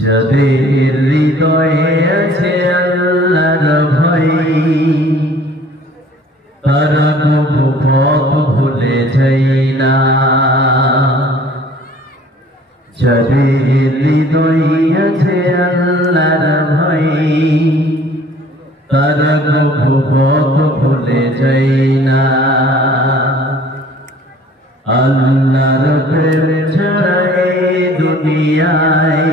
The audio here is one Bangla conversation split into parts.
যাদের হৃদয়ে আছে আল্লাহর ভয় তারা কবু পথ ভুলে যায় না। যাদের হৃদয়ে আছে আল্লাহর ভয় তারা কবু পথ ভুলে যায় না। আল্লাহর প্রেম ছাড়া এই দুনিয়ায়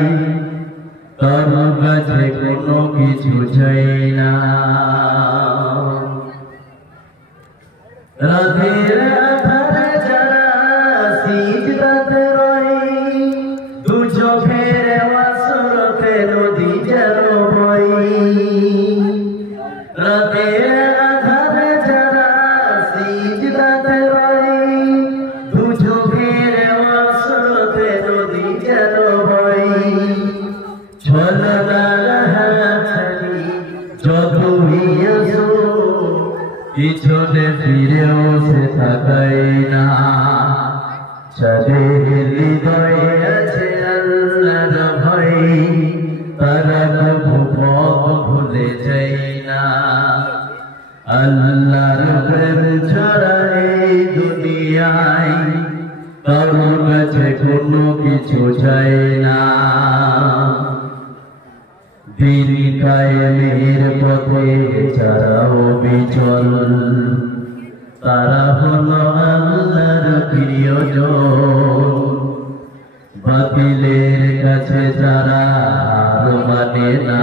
তার কাছে কোনো কিছু চাই না। রাতের আধারে যারা সিজদাতে রয় দু চোখের ওয়াসরতে নদী যেন বয়। রাতের আধারে যারা সিজদাতে রয় দু চোখের ওয়াসরতে নদী যেন বয়। পিছনে ফিরেও সে তাকায় না। যাদের হৃদয়ে আছে আল্লাহর ভয় তারা কবু পথ ভুলে যায় না। আল্লাহর প্রেম ছাড়া এই দুনিয়ায় কারো কাছে কোনো কিছু চায় না। দিন কায়েমের পথে যারা অবিচল তারা হলো আল্লাহর প্রিয়জন। বাতিলের কাছে যারা হার মানে না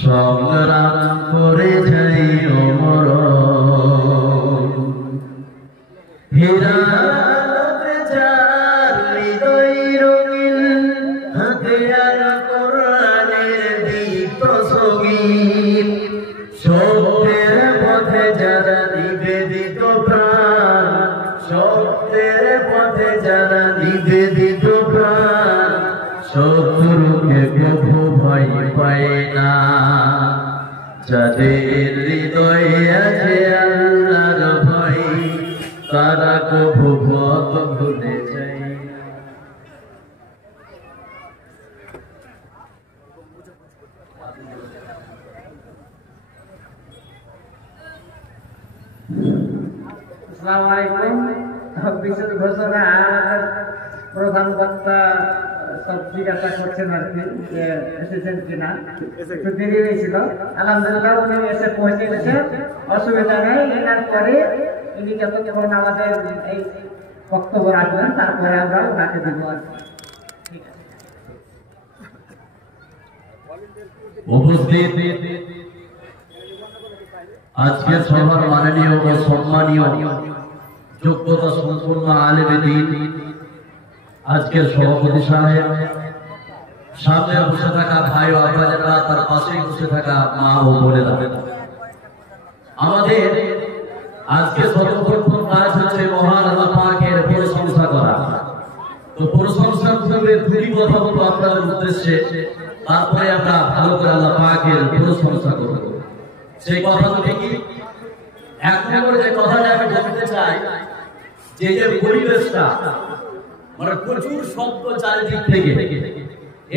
সংগ্রাম করে যায় অমর। হীরা সত্যের পথে যারা নিবেদিত প্রাণ সত্যের পথে যারা নিবেদিত প্রাণ শত্রুকে কভু ভয় পায় না। যাদের হৃদয়ে আছে আল্লাহর ভয় তারা কভু পথ ভুলে যায় না। আসসালামু আলাইকুম। বিশেষ ঘোষণা প্রধান বক্তা সব জিজ্ঞাসা করছেন আর কি যে এসেছেন কিনা, একটু দেরি হয়েছিল। আলহামদুলিল্লাহ উনি এসে পৌঁছে গেছে, অসুবিধা নেই। এনার পরে ইনি যতক্ষণ আমাদের এই বক্তব্য রাখবেন তারপরে আমরা ওনাকে দিব আর কি। উপস্থিত আজকের সভার মাননীয় ও সম্মানীয় যোগ্যতা সম্পন্ন আলেমে দ্বীন আজকের সভাপতি সাহেব, সামনে বসে থাকা ভাই ও আব্বাজানরা, তার পাশেই বসে থাকা মা ও বোনেরা, আমাদের আজকে সর্বপ্রথম কাজ হচ্ছে মহান আল্লাহ পাকের প্রশংসা করা। তো প্রশংসার পূর্বে দুটি কথা বলবো আপনাদের উদ্দেশ্যে, তারপরে আমরা ভালো করে আল্লাহ পাকের প্রশংসা করব। সেই কথা দুটি কি? এক নম্বরে যে কথাটা আমি বলতে চাই, যে পরিবেশটা মানে প্রচুর শব্দ চারিদিক থেকে,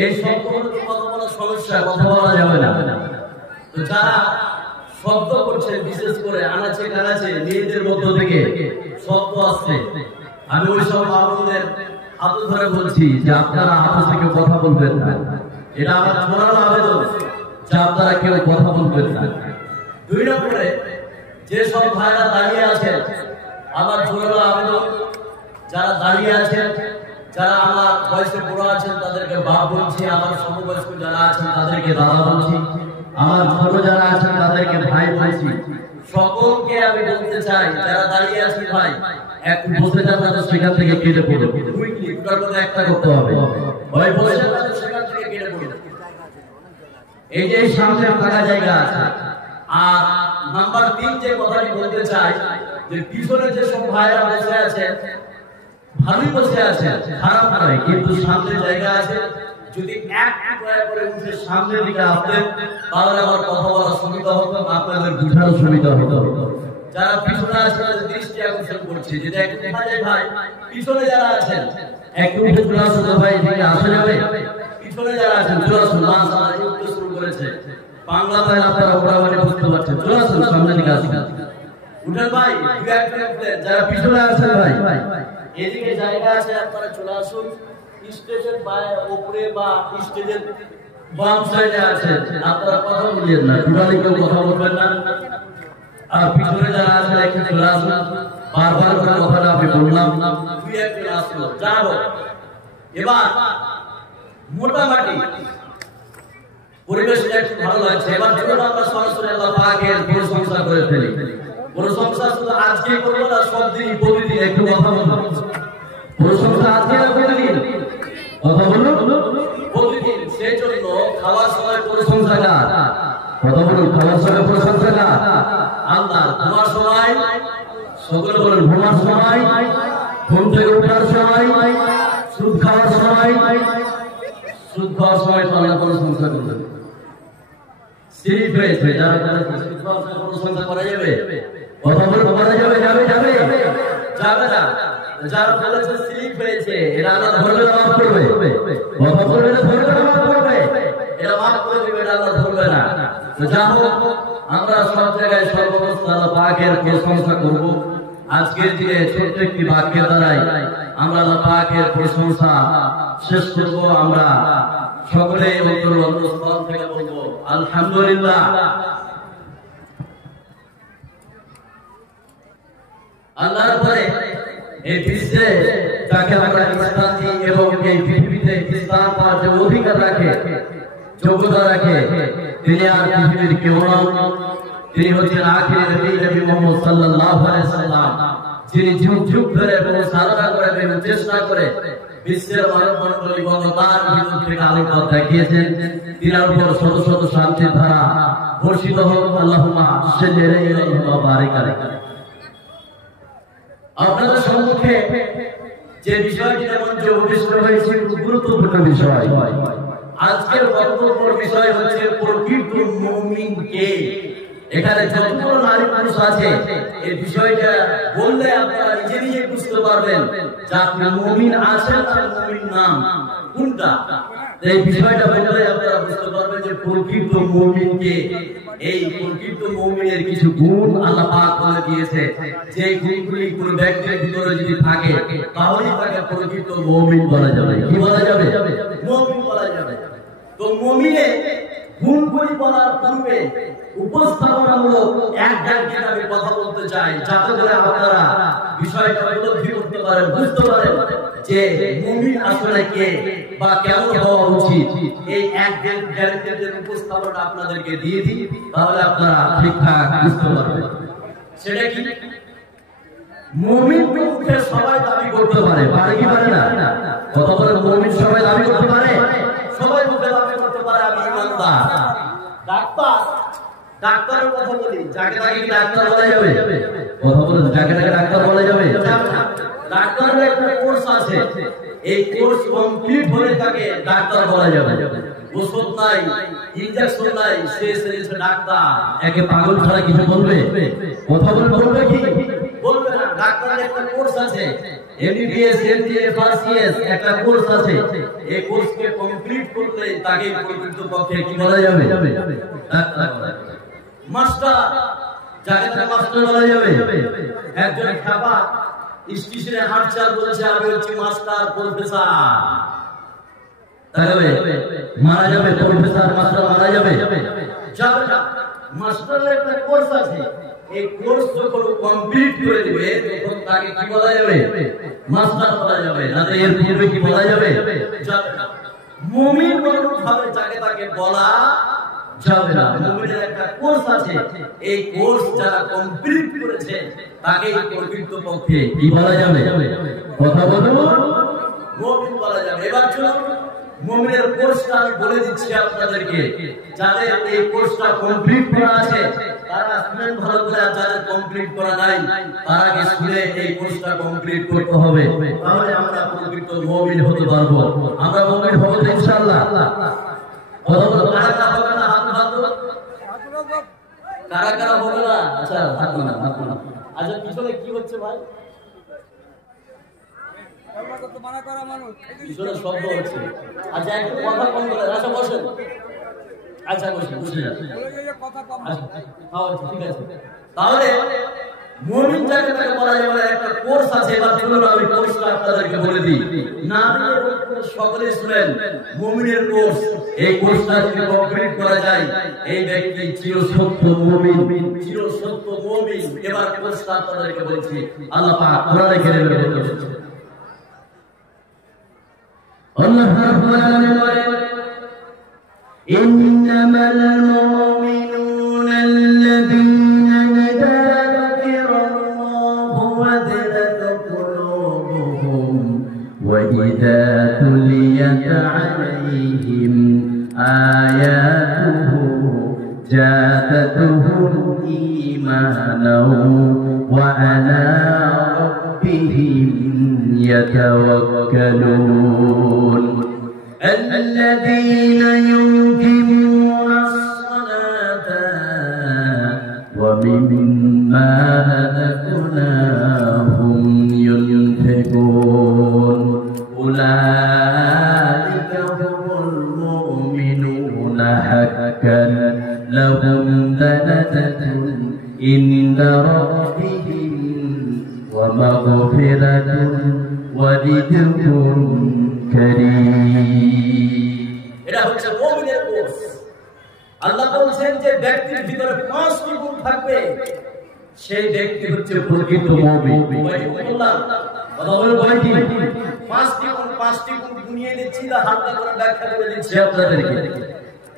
এই শব্দগুলো কথা বলা সমস্যা, কথা বলা যাবে না। তো যারা শব্দ করছে, বিশেষ করে আনাচে কানাচে নিজেদের মধ্য থেকে শব্দ আসছে, আমি ওই সব আপনাদের হাত ধরে বলছি যে আপনারা হাত থেকে কথা বলবেন না। এটা আমার জোরালো আবেদন যে আপনারা কেউ কথা বলবেন না। দুই নম্বরে যে সব ভাইরা দাঁড়িয়ে আছেন, আমার জোরালো আবেদন, যারা দাঁড়িয়ে আছেন, যারা আমার বয়সে বড় আছেন তাদেরকে বাপ বলছি, আমার সমবয়স্ক যারা আছেন তাদেরকে দাদা বলছি, আমার ছোট যারা আছেন তাদেরকে ভাই বলছি। সকলকে আমি বলতে চাই, যারা দাঁড়িয়ে আছেন ভাই একটু বসে যান, তাদের সেখান থেকে কেটে পড়ে একটা করতে হবে, ভাই বসে যান সেখান থেকে কেটে পড়ে। এই যে সামনে ফাঁকা জায়গা আছে। আর নাম্বার 3 যে কথাটি বলতে চাই, যে পিছনে যে সব ভাইরা বসে আছে ভালোই বসে আছে, খারাপ নয়, কিন্তু সামনে জায়গা আছে। যদি এক দয়া করে উঠে সামনের দিকে আসতেন তাহলে আমার কথা বলার সুবিধা হতো, আপনাদের বুঝার সুবিধা হতো। যারা পিছনে আছেন তাদের দৃষ্টি আকর্ষণ করছে যে দেখেন ভাই পিছনে যারা আছেন একটু উঠে চলে আসুন ভাই, এদিকে আসা যাবে। চলে আসুন সামনে দিকে আসুন উঠেন ভাই যারা পিছনে আছেন ভাই এদিকে জায়গা আছে আপনারা চলে আসুন স্টেজের উপরে বা স্টেজের বাম সাইডে আছেন আপনারা কথা বলিয়েন না টোটালি কেউ কথা বলবেন না আর পিছনে যারা আছেন একটু চলে আসুন বারবার করে কথাটা আমি বললাম দুই একজন আসলো যাবো এবার মোটামুটি পরিবেশটা একটু ভালো লাগছে এবার চলুন আমরা সরাসরি আল্লাহ পাকের প্রশংসা করে ফেলি প্রশংসা শুধু আজকে করবো না সব দিন প্রতিদিন একটু কথা বলবো প্রশংসা আজকে না প্রতিদিন কথা বলুন প্রতিদিন সেই জন্য খাওয়ার সময় প্রশংসা গান কথা বলুন খাওয়ার সময় প্রশংসা গান আল্লাহ ঘুমার সময় সকলে বলুন ঘুমার সময় ঘুম থেকে ওঠার সময় সুদ খাওয়ার সময় সুদ খাওয়ার সময় তো আল্লাহ প্রশংসা করবেন সিরিপ হয়েছে যারা যারা সুদ খাওয়ার সময় প্রশংসা করা যাবে কথা বলুন করা যাবে যাবে যাবে যাবে না যারা বলেছে স্লিপ হয়েছে এরা আল্লাহ ধরবে না মাফ করবে কথা বলবে না ধরবে না মাফ করবে এরা মাফ করে দিবে না আল্লাহ ধরবে না তো যা হোক আমরা সব জায়গায় সর্বদা আল্লাহ পাকের প্রশংসা করব আজকের দিনে ছোট্ট একটি বাক্যের দ্বারাই আমরা আল্লাহ পাকের প্রশংসা শেষ করব আমরা সকলে অন্তরস্থল থেকে বলবো আলহামদুলিল্লাহ আল্লাহর পরে এই বিশ্বে যাকে আমরা ইসলাম দিই এবং এই পৃথিবীতে ইসলাম পাওয়ার যে অধিকার রাখে যোগ্যতা রাখে তিনি আর পৃথিবীর কেউ নন তিনি হচ্ছেন আখির নবী মুহাম্মদ সাল্লাল্লাহু আলাইহি সাল্লাম যিনি যুগ যুগ ধরে এবং সাধনা করে এবং চেষ্টা করে বিশ্বের মানব মণ্ডলী গণতার ভিতর থেকে আলোকপাত দেখিয়েছেন তিনার উপর শত শত শান্তির ধারা বর্ষিত হোক আল্লাহুম্মা সাল্লি ওয়া বারিক আলাইহি আপনাদের সম্মুখে যে বিষয়টি মঞ্চে উপবিষ্ট হয়েছে খুব গুরুত্বপূর্ণ বিষয় আজকের বক্তব্যের বিষয় হচ্ছে প্রকৃত মুমিন কে এখানে যতগুলো নারী পুরুষ আছে এই বিষয়টা বললে আপনারা নিজে নিজে বুঝতে পারবেন যে আপনি মুমিন আছেন আর মুমিন নাম কোনটা এই বিষয়টা বললে আপনারা বুঝতে পারবেন যে প্রকৃত মুমিন কে এই প্রকৃত মুমিনের কিছু গুণ আল্লাহ পাক বলে দিয়েছে যে গুণগুলি কোন ব্যক্তির ভিতরে যদি থাকে তাহলেই তাকে প্রকৃত মুমিন বলা যাবে কি বলা যাবে মুমিন বলা যাবে তো মুমিনে গুণগুলি বলার পূর্বে উপস্থাপনামূলক এক কিতাবে কথা বলতে চাই যাতে করে আপনারা বিষয়টা উপলব্ধি করতে পারেন বুঝতে পারেন যে মুমিন আসলে কে বা কেমন হওয়া উচিত এই এক গ্যারেন্টির উপস্থাপনা আপনাদেরকে দিয়ে দিই তাহলে আপনারা ঠিকঠাক বুঝতে পারবেন সেটা কি মুমিন মুখে সবাই দাবি করতে পারে পারে কি পারে না কথা বলে মুমিন সবাই দাবি করতে পারে সবাই মুখে দাবি করতে পারে আমি ইমানদার ডাক্তার ডাক্তারের কথা বলি যাকে তাকে কি ডাক্তার বলা যাবে কথা বলে যাকে তাকে ডাক্তার বলা যাবে ডাক্তারের একটা কোর্স আছে এই কোর্স কমপ্লিট হলে তাকে ডাক্তার বলা যাবে ওষুধ নাই ইনজেকশন নাই সে ডাক্তার একে পাগল ছাড়া কিছু বলবে কথা বলবে কি বলবে না ডাক্তারের একটা কোর্স আছে এমবিবিএস এমডিএস ফার্সিএস একটা কোর্স আছে এই কোর্সকে কমপ্লিট করলে তাকে প্রকৃতপক্ষে কি বলা যাবে ডাক্তার মাস্টার যাকে তাকে মাস্টার বলা যাবে একজন খাবার স্টেশনে হাঁটছাল বলেছে আমি হচ্ছি মাস্টার প্রফেসর তাহলে মারা যাবে প্রফেসর মাস্টার মারা যাবে যাবে না মাস্টারের একটা কোর্স আছে এই কোর্স যখন কমপ্লিট করে দিবে তখন তাকে কি বলা যাবে মাস্টার বলা যাবে না তো এর পূর্বে কি বলা যাবে যাবে না মুমিন ভাবে যাকে তাকে বলা যাবে না মুমিনের একটা কোর্স আছে এই কোর্স যারা কমপ্লিট করেছে তাকে প্রকৃতপক্ষে কি বলা যাবে কথা বলবো মুমিন বলা যাবে এবার চলুন মুমিনের কোর্সটা আমি বলে দিচ্ছি আপনাদেরকে যাদের এই কোর্সটা কমপ্লিট করা আছে তারা শুনেন ভালো করে আর যাদের কমপ্লিট করা নাই তারা আগে শুনে এই কোর্সটা কমপ্লিট করতে হবে তাহলে আমরা প্রকৃত মুমিন হতে পারবো আমরা মুমিন হব ইনশাআল্লাহ কথা বলবো কারা হবে না হাত কারা হবে না আচ্ছা হাত না আচ্ছা পিছনে কি হচ্ছে ভাই পিছনে শব্দ হচ্ছে আচ্ছা একটু কথা কম বলেন আচ্ছা বসেন আচ্ছা বুঝে যাচ্ছে ঠিক আছে। তাহলে মুমিন যাকে তাকে বলা যাবে একটা কোর্স আছে, এবার চলুন আমি কোর্সটা আপনাদেরকে বলে দিই। না সকলে শুনেন, মুমিনের কোর্স, এই কোর্সটা যদি কমপ্লিট করা যায় এই ব্যক্তি চিরসত্য মুমিন, চিরসত্য মুমিন। এবার কোর্সটা আপনাদেরকে বলছি, আল্লাহ পাক কোরআনে কারিমে বলেছেন, আল্লাহ রাব্বুল আলামিন বলেন, ইন্নামাল মুমিনুনা আল্লাযীনা নাযা যিকরুল্লাহি ওয়াজিলাত কুলুবুহুম ওয়া ইযা তুলিয়াত আলাইহিম আয়াতুহু জাদাতুহুম ঈমানাও ওয়া আলা রাব্বিহিম يتوكلون الذين يقيمون الصلاة ومما رزقناهم ينفقون أولئك هم المؤمنون حقا لهم درجة عند ربهم ومغفرة ورزق كريم। এটা হচ্ছে মুমিনের কোর্স। আল্লাহ বলেছেন যে ব্যক্তির ভিতরে 5টি গুণ থাকবে, সেই ব্যক্তি হচ্ছে প্রকৃত মুমিন। কথা বলে বলছি 5টি গুণ গুনিয়ে দিচ্ছি, হালকা করে ব্যাখ্যা করে দিচ্ছি আপনাদেরকে।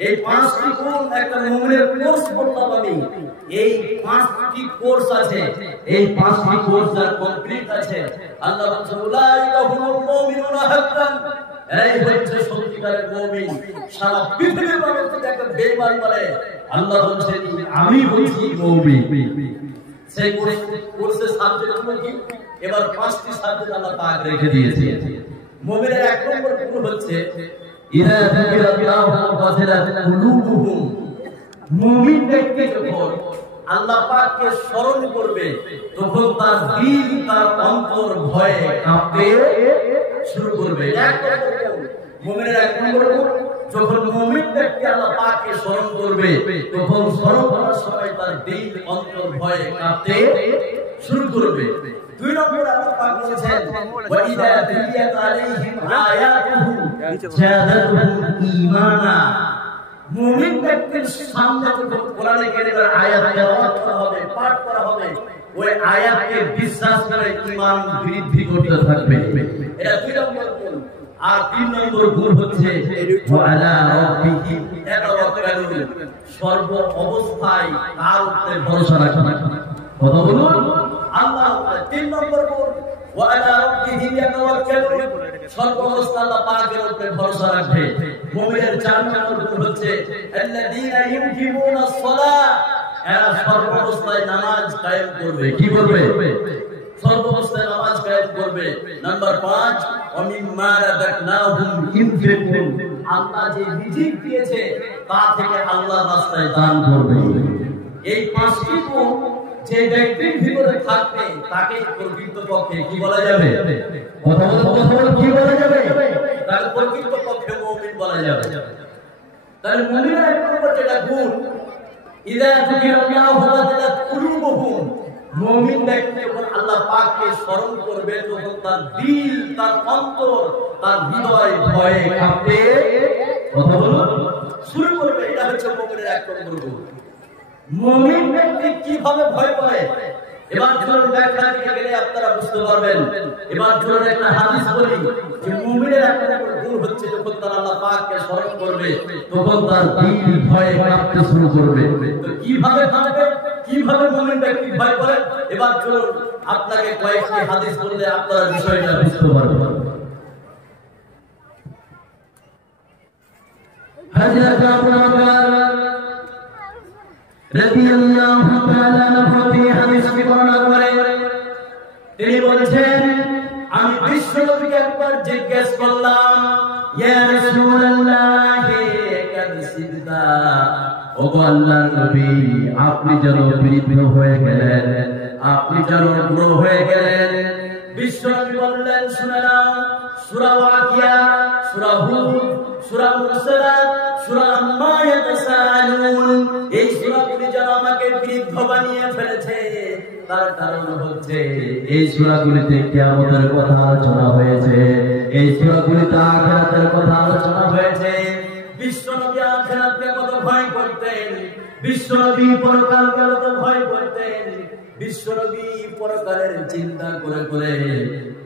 এই 5টি গুণ একটা মুমিনের কোর্স বললাম আমি। এই 5টি কোর্স আছে, এই 5টি কোর্স যার কমপ্লিট আছে, আল্লাহ বলেন উলাইকা হুমুল মুমিনুনা হাক্কান, এই হচ্ছে সত্যিকারের মুমিন। সারা পৃথিবীর মানুষ যদি একটা বেঈমান বলে, আল্লাহ বলেন আমি বলছি মুমিন। সেই কোর্সের সাবজেক্ট কি? এবার 5টি সাবজেক্ট আল্লাহ পাক রেখে দিয়েছে। মুমিনের 1 নম্বর গুণ হচ্ছে ইযা যিকরাল্লাহু ওয়াজিলাত কুলুবুহুম। মুমিন ব্যক্তি যখন আল্লাহ পাককে স্মরণ করবে তখন তার দিল, তার অন্তর ভয়ে কাঁপতে শুরু করবে। মুমিনের 1 নম্বর গুণ, যখন মুমিন ব্যক্তি আল্লাহ পাককে স্মরণ করবে তখন স্মরণ করার সময় তার দিল, অন্তর ভয়ে কাঁপতে শুরু করবে। 2 নম্বর আল্লাহ পাক বলেছেন ওয়া ইযা তুলিয়াত আলাইহিম আয়াতুহু জাদাতুহুম ঈমানা। মুমিন ব্যক্তির সামনে যখন কোরআনে কারীমের আয়াত তেলাওয়াত করা হবে, পাঠ করা হবে, ওই আয়াতকে বিশ্বাস করে ঈমান বৃদ্ধি করতে থাকবে। এটা 2 নম্বর গুণ। আর 3 নম্বর গুণ হচ্ছে ওয়া আলা রাব্বিহিম ইয়াতাওয়াক্কালুন। সর্ব অবস্থায় তার উপরে ভরসা রাখা। কথা বলুন আল্লাহর উপরে। 3 নম্বর গুণ ওয়া আলা রাব্বিহিম ইয়াতাওয়াক্কালুন, সর্ব অবস্থায় আল্লাহ পাকের উপরে ভরসা রাখবে। মুমিনের 4 নম্বর গুণ হচ্ছে আল্লাযীনা ইউকিমুনাস সালাহ, এরা সর্ব অবস্থায় নামাজ কায়েম করবে। কি করবে? সর্ব অবস্থায় নামাজ কায়েম করবে। নাম্বার 5 ওয়া মিম্মা রাযাকনাহুম ইউনফিকুন, আল্লাহ যে রিজিক দিয়েছে তা থেকে আল্লাহর রাস্তায় দান করবে। এই 5টি গুণ যে ব্যক্তির ভিতরে থাকবে তাকে প্রকৃতপক্ষে কি বলা যাবে? কথা বলে কি বলা যাবে? তাকে প্রকৃতপক্ষে মুমিন বলা যাবে। তাহলে মুমিনের 1 নম্বর যেটা গুণ, ইযা যিকরাল্লাহু ওয়াজিলাত কুলুবুহুম। মুমিন ব্যক্তি যখন আল্লাহ পাককে স্মরণ করবে তখন তার দিল, তার অন্তর, তার হৃদয় ভয়ে কাঁপতে কথা বলুন শুরু করবে। এটা হচ্ছে মুমিনের 1 নম্বর গুণ। মুমিন ব্যক্তি কিভাবে ভয় পায় এবার চলুন ব্যাখ্যা দিতে গেলে আপনারা বুঝতে পারবেন। এবার চলুন একটা হাদিস বলি যে মুমিনের 1 নম্বর গুণ হচ্ছে যখন তার আল্লাহ পাককে স্মরণ করবে তখন তার দিল ভয়ে কাঁপতে শুরু করবে। তো কিভাবে কাঁপবে, কিভাবে মুমিন ব্যক্তি ভয় করে, এবার চলুন আপনাকে কয়েকটি হাদিস বললে আপনারা বিষয়টা বুঝতে পারবেন। হযরত আবু বকর রাদিয়াল্লাহু তাআলা আনহু হাদিসটি বর্ণনা করেন, তিনি বলেছেন আমি বিশ্বনবীকে একবার জিজ্ঞেস করলাম, ইয়া রাসূলুল্লাহ কাদ সিদতা, ওগো আল্লাহর নবী আপনি যেন বৃদ্ধ হয়ে গেলেন, আপনি যেন বুড়ো হয়ে গেলেন। বিশ্বনবী বললেন শুনে নাও, সূরা ওয়াকিয়া, সূরা হুদ, সূরা মুরসালাত, সূরা আম্মা ইয়াতাসা বৃদ্ধ বানিয়ে ফেলেছে। তার কারণ হচ্ছে এই সূরাগুলিতে কিয়ামতের কথা আলোচনা হয়েছে, এই সূরাগুলিতে আখিরাতের কথা আলোচনা হয়েছে। বিশ্বনবী আখিরাতকে কত ভয় করতেন, বিশ্বনবী পরকালকে কত ভয় করতেন, বিশ্বনবী পরকালের চিন্তা করে করে,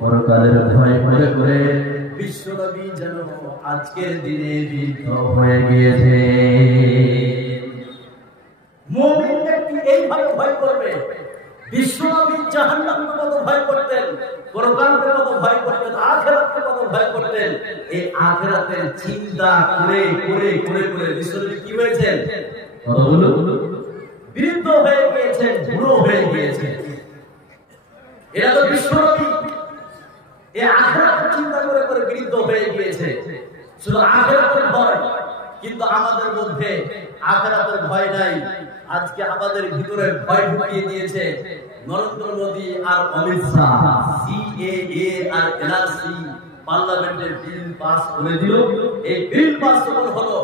পরকালের ভয় করে করে বিশ্বনবী যেন আজকের দিনে বৃদ্ধ হয়ে গিয়েছে। মুমিন ব্যক্তি এইভাবে ভয় করবে। বিশ্বনবী জাহান্নামকে কত ভয় করতেন, পরকালকে কত ভয় করতেন, আখিরাতকে কত ভয় করতেন। এই আখিরাতের চিন্তা করে করে করে করে বিশ্বনবী কি হয়েছেন? বৃদ্ধ হয়ে গিয়েছেন, বুড়ো হয়ে গিয়েছেন। এরা তো বিশ্বনবী এই আখিরাতের চিন্তা করে করে বৃদ্ধ হয়ে গিয়েছে। শুধু আখিরাতের ভয়, কিন্তু আমাদের মধ্যে আখিরাতের ভয় নাই। আজকে আমাদের ভিতরে ভয় ঢুকিয়ে দিয়েছে নরেন্দ্র মোদী আর অমিত শাহ। সিএএ আর এনআরসি পার্লামেন্টের বিল পাস করে দিল। এই বিল পাস যখন হলো,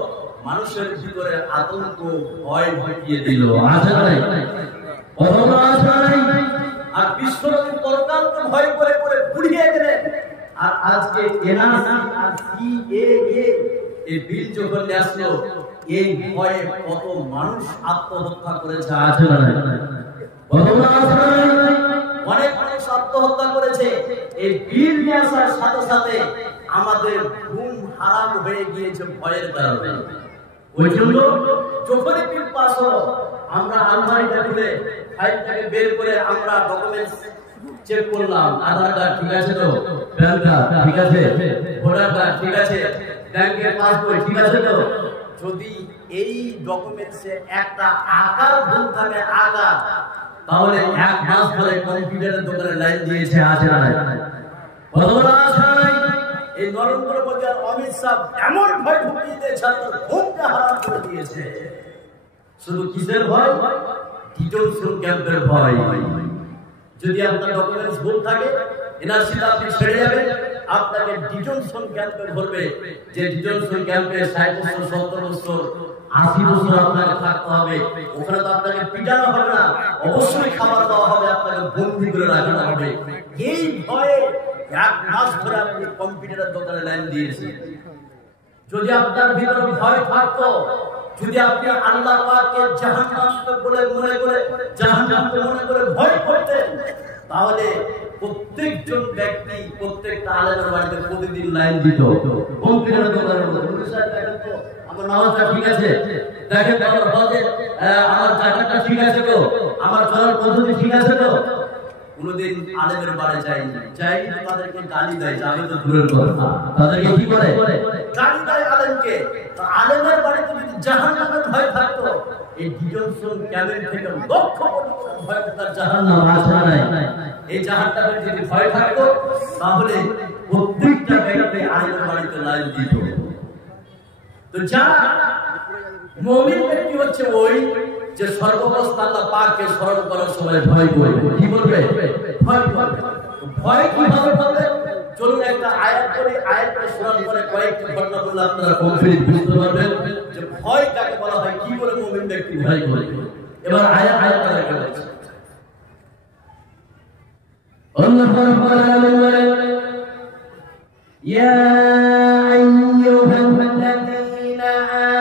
মানুষের ভিতরে আতঙ্ক ভয় ঢুকিয়ে দিল। আছে নাই? আছে নাই? আর বিশ্বনবী পরকালকে ভয় করে করে পুড়িয়ে গেলেন। আর আজকে এনআরসি আর সিএএ এই বিল যখন আসলো, এই ভয়ে কত মানুষ আত্মহত্যা করেছে। আছে না? অনেক মানুষ আত্মহত্যা করেছে। এই বিল নিয়ে আসার সাথে সাথে আমাদের ঘুম হারাম হয়ে গিয়েছে ভয়ের কারণে। ওই জন্য যখনই বিল পাস হলো, আমরা আলমারিটা খুলে ফাইলটাকে বের করে আমরা ডকুমেন্টস চেক করলাম। আধার কার্ড ঠিক আছে তো, প্যান কার্ড ঠিক আছে, ভোটার কার্ড ঠিক আছে, ব্যাংকের পাসবই ঠিক আছে তো। যদি এই ডকুমেন্টসে একটা আকার ভুল থাকে, আকার, তাহলে এক মাস ধরে কম্পিউটারের দোকানে লাইন দিয়েছে। আছে না? এই নরেন্দ্র মোদী আর অমিত শাহ এমন ভয় ঢুকিয়ে দিয়েছে, ঘুমটা হারাম করে দিয়েছে। শুধু কিসের ভয়? ডিটেনশন ক্যাম্পের ভয়। যদি আপনার ডকুমেন্টস ভুল থাকে, এনআরসিটা আপনি ছেড়ে যাবেন, আপনাকে ডিটেনশন ক্যাম্পে ভরবে। যে ডিটেনশন ক্যাম্পে 60 বছর, 70 বছর, 80 বছর আপনাকে থাকতে হবে। ওখানে তো আপনাকে পিটানো হবে না, অবশ্যই খাবার দেওয়া হবে, আপনাকে বন্দি করে রাখা হবে। এই ভয়ে এক মাস ধরে আপনি কম্পিউটারের দোকানে লাইন দিয়েছেন। যদি আপনার ভিতরে ভয় থাকতো, যদি আপনি আল্লাহ পাককে জাহান্নামকে বলে মনে করে, জাহান্নামকে মনে করে ভয় করতেন, তাহলে প্রত্যেকজন ব্যক্তি প্রত্যেকটা আলেমের বাড়িতে প্রতিদিন লাইন দিত। কম্পিউটারের দোকানে আমার নামাজটা ঠিক আছে, দেখেন আমার হজে আমার জাকাতটা ঠিক আছে তো, আমার চলার পদ্ধতি ঠিক আছে তো। কোনদিন আলেমের বাড়ি যাই তাদেরকে গালি দেয়, আমি তো দূরের কথা, তাদেরকে কি করে গালি দেয় আলেমকে। তো আলেমের বাড়িতে যদি জাহান্নামের ভয় থাকতো, এই ডিটেনশন ক্যাম্প থেকে লক্ষ ভয় তার জাহান্নাম আছে না? এই জাহান্নামের যদি ভয় থাকতো, তাহলে প্রত্যেকটা ব্যক্তি আলেমের বাড়িতে লাইন দিত। তো যারা মুমিন ব্যক্তি হচ্ছে ওই যে সর্বপ্রথম আল্লাহ পাককে স্মরণ করার সময় ভয় করবে। কি বলবে? ভয় করবে। ভয় কিভাবে করবে? চলুন একটা আয়াত করি, আয়াতটা শোনার পরে কয়েকটি ঘটনা বললে আপনারা কমপ্লিট বুঝতে পারবেন যে ভয় কাকে বলা হয়, কি করে মুমিন ব্যক্তি ভয় করবে। এবার আয়াতটা দেখা যাচ্ছে। আল্লাহ রাব্বুল আলামিন বলেন, ইয়া আইয়ুহাল্লাযীনা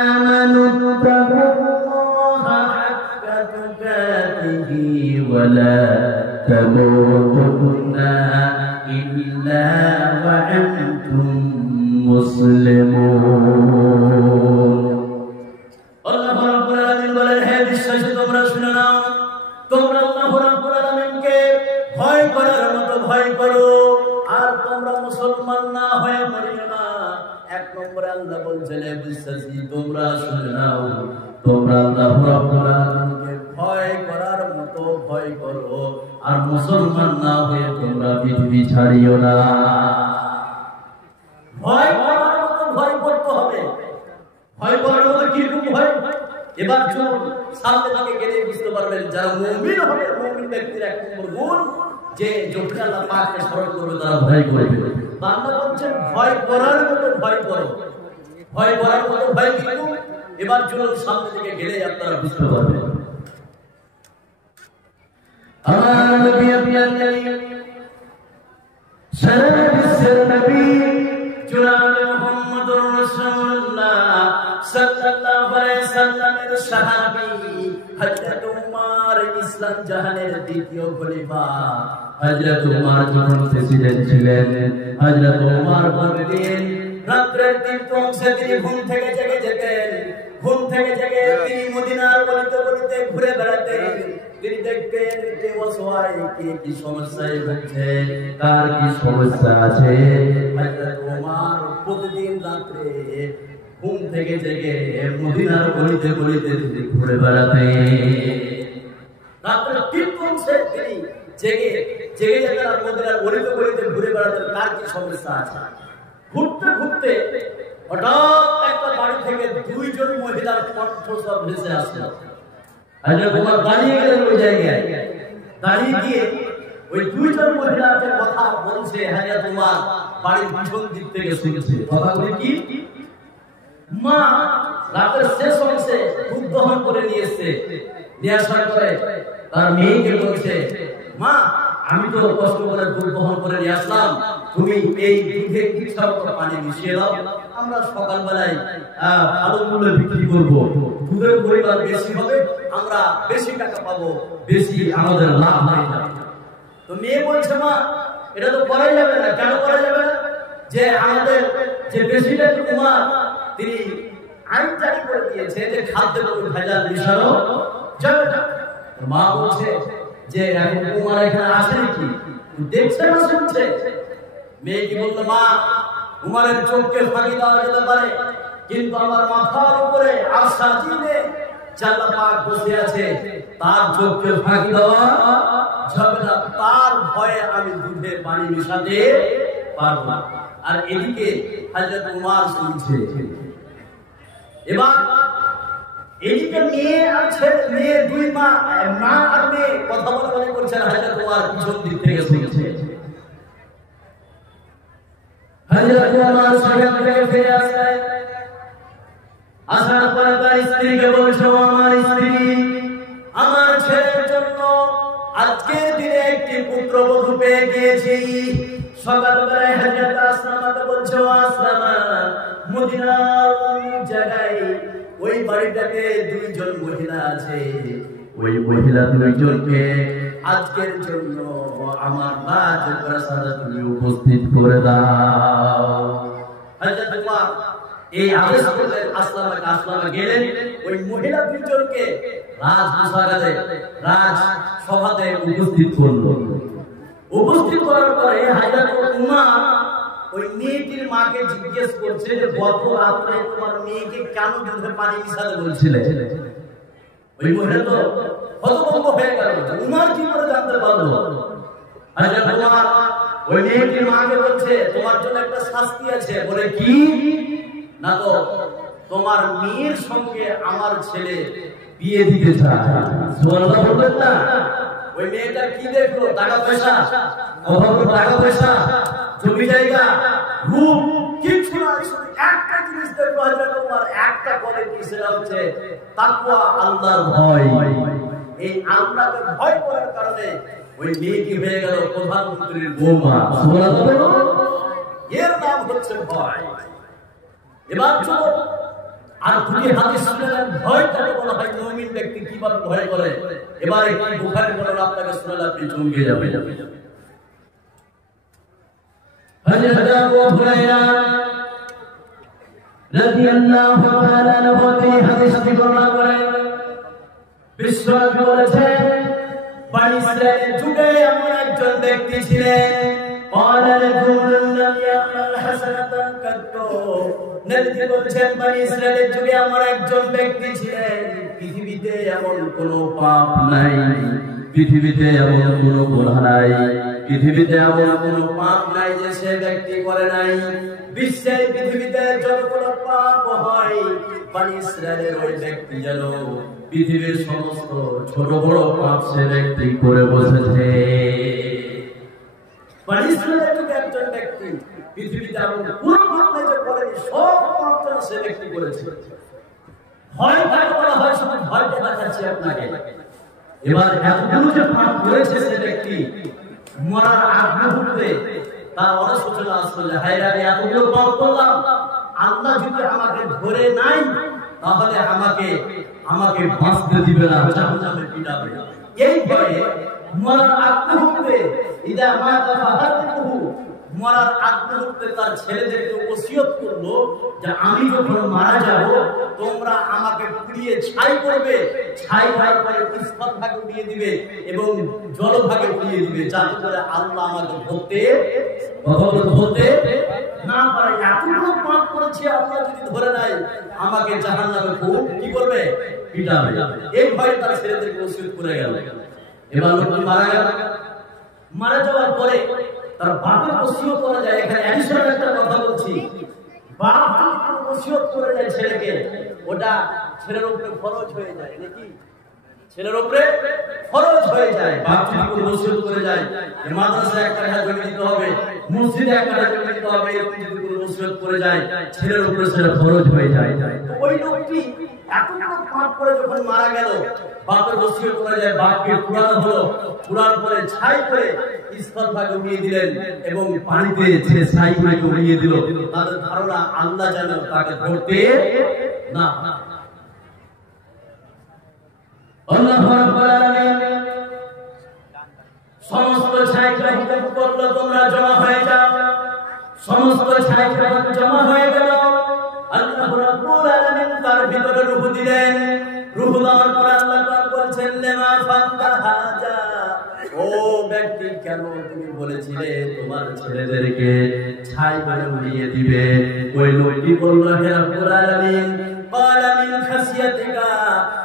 আমানু তাকুল্লাহা হাক্কা তুকাতিহি ওয়া লা তামুতুন্না ইল্লা ওয়া আনতুম মুসলিমুন। আল্লাহ রাব্বুল আলামিন বলেন, হে বিশ্বাসী তোমরা শুনে নাও, তোমরা আল্লাহ রাব্বুল আলামিনকে ভয় করার মতো ভয় করো, আর তোমরা মুসলমান না হয়ে মরিও না। এক নম্বরে আল্লাহ বলছেন, হে বিশ্বাসী তোমরা শুনে নাও, তোমরা আল্লাহ রাব্বুল আলামিনকে ভয় করার মতো ভয় করো, আর মুসলমান না হয়ে তোমরা পৃথিবী ছাড়িও না। ভয় করার মতো ভয় করতে হবে। ভয় করার মতো কিরকম ভয়? এবার চলুন সামনে দিকে গেলে বুঝতে পারবেন যারা মুমিন হবে, মুমিন ব্যক্তির এক নম্বর গুণ যে যখন আল্লাহ পাককে স্মরণ করবে তারা ভয় করবে। আল্লাহ বলছেন ভয় করার মতো ভয় করো। ভয় করার মতো ভয় কিন্তু এবার চলুন সামনে দিকে গেলে আপনারা বুঝতে পারবেন। আমার নবী আপনার সারা বিশ্বের নবী জনাব মুহাম্মদুর রাসূলুল্লাহ সাল্লাল্লাহু আলাইহি সাল্লামের সাহাবী হযরত উমর ইসলাম জাহানের দ্বিতীয় খলিফা হযরত উমর যখন প্রেসিডেন্ট ছিলেন হযরত উমর বলেন রাতের দিন অংশে তিনি ঘুম থেকে জেগে যেতেন ঘুম থেকে জেগে তিনি মদিনার গলিতে গলিতে ঘুরে বেড়াতেন তিনি দেখতেন যে অসহায় কি সমস্যায় ভুগছে কার কি সমস্যা আছে হযরত উমর প্রতিদিন রাতে ঘুম থেকে জেগে মদিনার গলিতে গলিতে তিনি ঘুরে বেড়াতেন রাতের তিন অংশে তিনি জেগে জেগে তার মদিনার গলিতে গলিতে ঘুরে বেড়াতেন কার কি সমস্যা আছে ঘুরতে ঘুরতে হঠাৎ একটা বাড়ি থেকে দুইজন মহিলার কণ্ঠস্বর ভেসে আসলো হযরত উমর দাঁড়িয়ে গেলেন ওই জায়গায় দাঁড়িয়ে গিয়ে ওই দুইজন মহিলা যে কথা বলছে হযরত উমর বাড়ির পিছন দিক থেকে শুনছে কথাগুলি কি মা রাতের শেষ অংশে দুধ দহন করে নিয়ে এসেছে নিয়ে আসার পরে তার মেয়েকে বলছে মা আমি তো কষ্ট করে দুধ দহন করে নিয়ে আসলাম তুমি এই দুধে কিছু পানি মিশিয়ে দাও আমরা সকালবেলায় ভালো মূল্যে বিক্রি করব দুধের পরিমাণ বেশি হবে আমরা বেশি টাকা পাবো বেশি আমাদের লাভ হবে তো মেয়ে বলছে মা এটা তো করা যাবে না কেন করা যাবে না যে আমাদের যে প্রেসিডেন্ট কুমার তিনি আইন জারি করে দিয়েছে যে খাদ্যের মধ্যে ভেজাল মিশানো যাবে না মা বলছে যে এখন কুমার এখানে আসে নাকি দেখছে না শুনছে মেয়ে কি বললো মা কুমারের চোখকে ফাঁকি দেওয়া যেতে পারে কিন্তু আমার মাথার উপরে আশা জিনে আল্লাহ পাক বসে আছে তার চোখকে ফাঁকি দেওয়া যাবে না তার ভয়ে আমি দুধে পানি মিশাতে পারবো না আর এদিকে হযরত উমর শুনছে এবার এদিকে মেয়ে আর ছেলে মেয়ে দুই মা আর মেয়ে কথা বলা করছেন হযরত উমর পিছন দিক থেকে শুনছে হযরত উমর সেখান থেকে ফিরে আসলেন আসার পরে তার স্ত্রীকে বলছে আমার স্ত্রী আমার ছেলের জন্য আজকের দিনে একটি পুত্রবধূ পেয়ে গিয়েছি সকালবেলায় হযরত আসমাকে বলছে আসমানা মদিনার জায়গায় ওই বাড়িটাতে দুইজন মহিলা আছে ওই মহিলা দুইজনকে আজকের জন্য আমার রাজপ্রাসাদে তুমি উপস্থিত করে দাও হযরত উমর এই আদেশ করলেন আসলামা গেলেন ওই মহিলা দুইজনকে রাজপ্রাসাদে রাজ সভাতে উপস্থিত করলো উপস্থিত করার পরে হযরত উমর ওই মেয়েটির মাকে জিজ্ঞেস করছে যে গত রাতে তোমার মেয়েকে কেন দুধে পানি মিশাতে বলছিলে ওই মহিলা তো হতভম্ব হয়ে গেল উমর কি করে জানতে পারলো হযরত উমর ওই মেয়েটির মাকে বলছে তোমার জন্য একটা শাস্তি আছে বলে কি না তো তোমার মেয়ের সঙ্গে আমার ছেলে বিয়ে দিতে চায় সুবহানাল্লাহ বলবেন না ওই মেয়েটা কি দেখলো টাকা পয়সা অভাব টাকা পয়সা জমি জায়গা রূপ কিছু না একটা জিনিস দেখলো হযরত উমর একটা কোয়ালিটি সেটা হচ্ছে তাকওয়া আল্লাহর ভয় এই আল্লাহকে ভয় করার কারণে ওই মেয়ে কি হয়ে গেল প্রধানমন্ত্রীর বৌমা সুবহানাল্লাহ এর নাম হচ্ছে ভয় এবার চলো আর দুটি হাদিস শুনলেন ভয় কাকে বলা হয় মুমিন ব্যক্তি কিভাবে ভয় করে এবার একটি বুখারী বলেন আপনাকে শুনলে আপনি চমকে যাবেন হযরত আবু হুরায়রা রাদিয়াল্লাহু তাআলা আনহু এই হাদিসটি বর্ণনা করেন বিশ্বনবী বলেছেন বনি ইসরাঈলের যুগে এমন একজন ব্যক্তি ছিলেন قال رجل لم يعمل حسنة قط নবী বলেছেন বনি ইসরাঈলের যুগে এমন একজন ব্যক্তি ছিলেন পৃথিবীতে এমন কোনো পাপ নাই পৃথিবীতে এমন কোনো গুনাহ নাই পৃথিবীতে এমন কোনো পাপ নাই যে সে ব্যক্তি করে নাই বিশ্বের পৃথিবীতে যতগুলো পাপ হয় বনি ইসরাঈলের ওই ব্যক্তি যেন পৃথিবীর সমস্ত ছোট বড় পাপ সে ব্যক্তি করে বসেছে বনি ইসরাঈলের যুগে একজন ব্যক্তি পৃথিবীতে এমন কোনো পাপ নাই যে করেনি সব পাপ যেন সে ব্যক্তি করেছে ভয় কাকে বলা হয় শুধু ভয় দেখাচ্ছি আপনাকে এবার এতগুলো যে পাপ করেছে সে ব্যক্তি মরার আগ মুহূর্তে তার অনুশোচনা আসলে হায় রে এতগুলো পাপ করলাম, আল্লাহ যদি আমাকে ধরে নাই তাহলে আমাকে বাঁচতে দিবে না, জাহান্নামে পিটাবে। এই ভয়ে মরার আগ মুহূর্তে ইদা মাতা ফাহাতুহু মরার আগ মুহূর্তে তার ছেলেদেরকে ওসিয়ত করলো যে আমি যখন মারা যাব তোমরা আমাকে পুড়িয়ে ছাই করবে, ছাই হওয়ার পরে ইস্পাত ভাগে উড়িয়ে দিবে এবং জলভাগে উড়িয়ে দিবে, যাতে করে আল্লাহ আমাকে ধরতে না পারে। এতগুলো পাপ করেছি, আল্লাহ যদি ধরে নাই আমাকে জাহান্নামে খুব কি করবে, পিটাবে। এই ভয়ে তার ছেলেদেরকে ওসিয়ত করে গেল। এবার লোকটি মারা যাওয়ার পরে তার বাপের ওসিয়ত করা যায়। এখানে অ্যাডিশনাল একটা কথা বলছি, বাপ যদি ওসিয়ত করে যায় ছেলেকে, ওটা ছেলের উপরে ফরজ হয়ে যায় নাকি? ছেলের উপরে ফরজ হয়ে যায়। বাপ যদি কোনো ওসিয়ত করে যায় যে মাদ্রাসায় একটা টাকা জমি দিতে হবে, মসজিদে একটা টাকা জমি দিতে হবে, এরকম যদি কোনো ওসিয়ত করে যায় ছেলের উপরে সেটা ফরজ হয়ে যায়। ওই লোকটি এতগুলো পাপ করে যখন মারা গেল, বাপের ওসিয়ত করে যায়, বাপকে পুরানো হলো, পুরার পরে ছাই করে ইস্পাত ভাগে উড়িয়ে দিলেন এবং পানিতে ছেড়ে ছাই করে উড়িয়ে দিল। তাদের ধারণা আল্লাহ যেন তাকে ধরতে না। আল্লাহু রাব্বুল আলামিন সমস্ত ছাইকে হুকুম করলো তোমরা জমা হয়ে যাও। সমস্ত ছাইকে জমা হয়ে গেল। আল্লাহু রাব্বুল আলামিন তার ভিতরে রূহ দিলেন। রূহ দেওয়ার পর আল্লাহ পাক বলছেন লিমা ফান্তা হাজা, ও ব্যক্তি কেন তুমি বলেছিলে তোমার ছেলেদেরকে ছাই করে উড়িয়ে দিবে? ওই লোকটি বলল হে রাব্বুল আলামিন ক্বালা মিন খাসিয়াতিকা,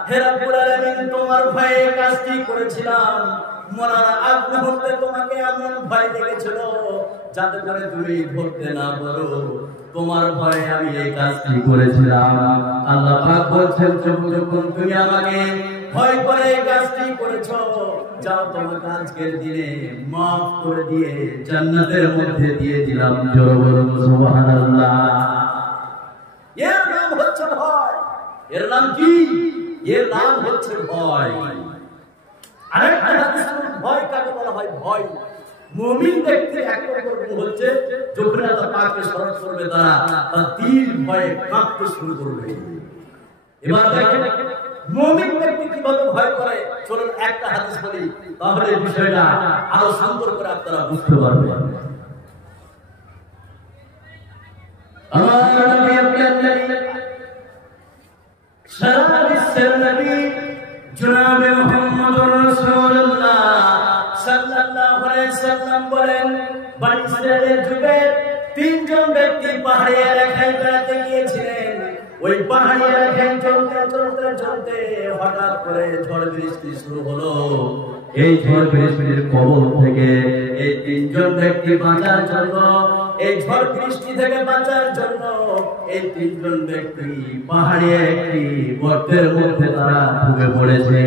হে রাব্বুল আলামিন তোমার ভয়ে কাজটি করেছিলাম। মরার আগ মুহূর্তে তোমাকে এমন ভয় লেগেছিল যাতে করে তুমি ধরতে না পারো, তোমার ভয়ে আমি এই কাজটি করেছিলাম। আল্লাহ পাক বলছেন যখন তুমি আমাকে ভয় করে এই কাজটি করেছো, যাও তোমাকে আজকের দিনে মাফ করে দিয়ে জান্নাতের মধ্যে দিয়ে দিলাম। জোরে বলুন সুবহানাল্লাহ। এর নাম হচ্ছে ভয়। এর নাম কি? এর নাম হচ্ছে ভয়। আরেকটা হাদিস ভয় কাকে বলা হয়? ভয় মুমিন ব্যক্তির এক নম্বর গুণ হচ্ছে যখন আল্লাহ পাককে স্মরণ করবে তার দিল ভয়ে কাঁপতে শুরু করবে। এবার দেখেন মুমিন ব্যক্তি কিভাবে ভয় করে, চলুন একটা হাদিস বলি, তাহলে বিষয়টা আরো সুন্দর করে আপনারা বুঝতে পারবেন। আমার নবী আপনার নবী সারা বিশ্বের নবী জনাবে মুহাম্মদুর রাসূলুল্লাহ সাল্লাল্লাহু আলাইহি সাল্লাম বলেন, বনী ইসরাইলের যুগে তিনজন ব্যক্তি পাহাড়ি এলাকায় বেড়াতে গিয়েছিলেন। ওই পাহাড়ি এলাকায় চলতে চলতে চলতে হঠাৎ করে ঝড় বৃষ্টি শুরু হলো। এই ঝড় বৃষ্টির কবল থেকে এই তিনজন ব্যক্তি বাঁচার জন্য, এই ঝড় বৃষ্টি থেকে বাঁচার জন্য এই তিনজন ব্যক্তি পাহাড়ি একটি গর্তের মধ্যে তারা ঢুকে পড়েছে।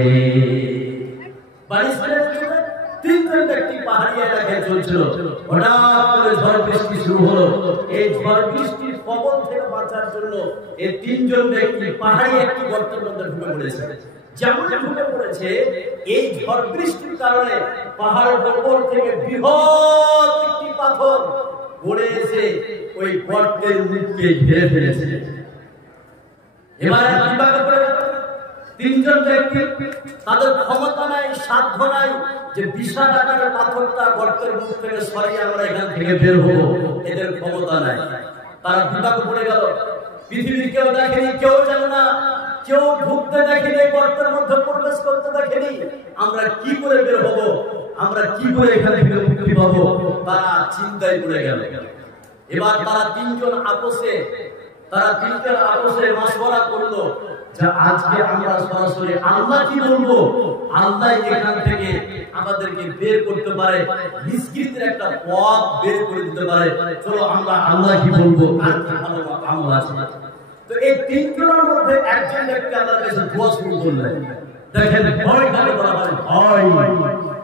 তিনজন ব্যক্তি পাহাড়ি এলাকায় চলছিল, হঠাৎ করে ঝড় বৃষ্টি শুরু হলো। এই ঝড় বৃষ্টির কবল থেকে বাঁচার জন্য এই তিনজন ব্যক্তি পাহাড়ি একটি গর্তের মধ্যে ঢুকে পড়েছে। যেমন ঢুকে পড়েছে, এই ঝড় বৃষ্টির কারণে পাহাড়ের উপর থেকে বৃহৎ একটি পাথর পড়ে এসে ওই গর্তের মুখকে ঘিরে ফেলেছে। এবারে কিভাবে করে তিনজন ব্যক্তি তাদের ক্ষমতা নাই, সাধ্য নাই যে বিশাল আকারের পাথরটা গর্তের মুখ থেকে সরিয়ে আমরা এখান থেকে বের হবো, এদের ক্ষমতা নাই। তারা বিপাকে পড়ে গেল। পৃথিবীর কেউ দেখেনি, কেউ জানে না, কেউ ঢুকতে দেখেনি, গর্তের মধ্যে প্রবেশ করতে দেখেনি। আমরা কি করে বের হবো, আমরা কি করে এখান থেকে মুক্তি পাবো, তারা চিন্তায় পড়ে গেল। এবার তারা তিনজন আপোষে মাশওয়ারা করলো যে আজকে আমরা সরাসরি আল্লাহ কি বলবো, আল্লাহ এখান থেকে আমাদেরকে বের করতে পারে, নিষ্কৃতির একটা পথ বের করে দিতে পারে। চলো আমরা আল্লাহ কি বলবো, আর কি ভালো আমল আছে। তো এই তিনজনের মধ্যে একজন ব্যক্তি আল্লাহর কাছে দোয়া শুরু করলেন। দেখেন ভয় কাকে বলা হয়? ভয়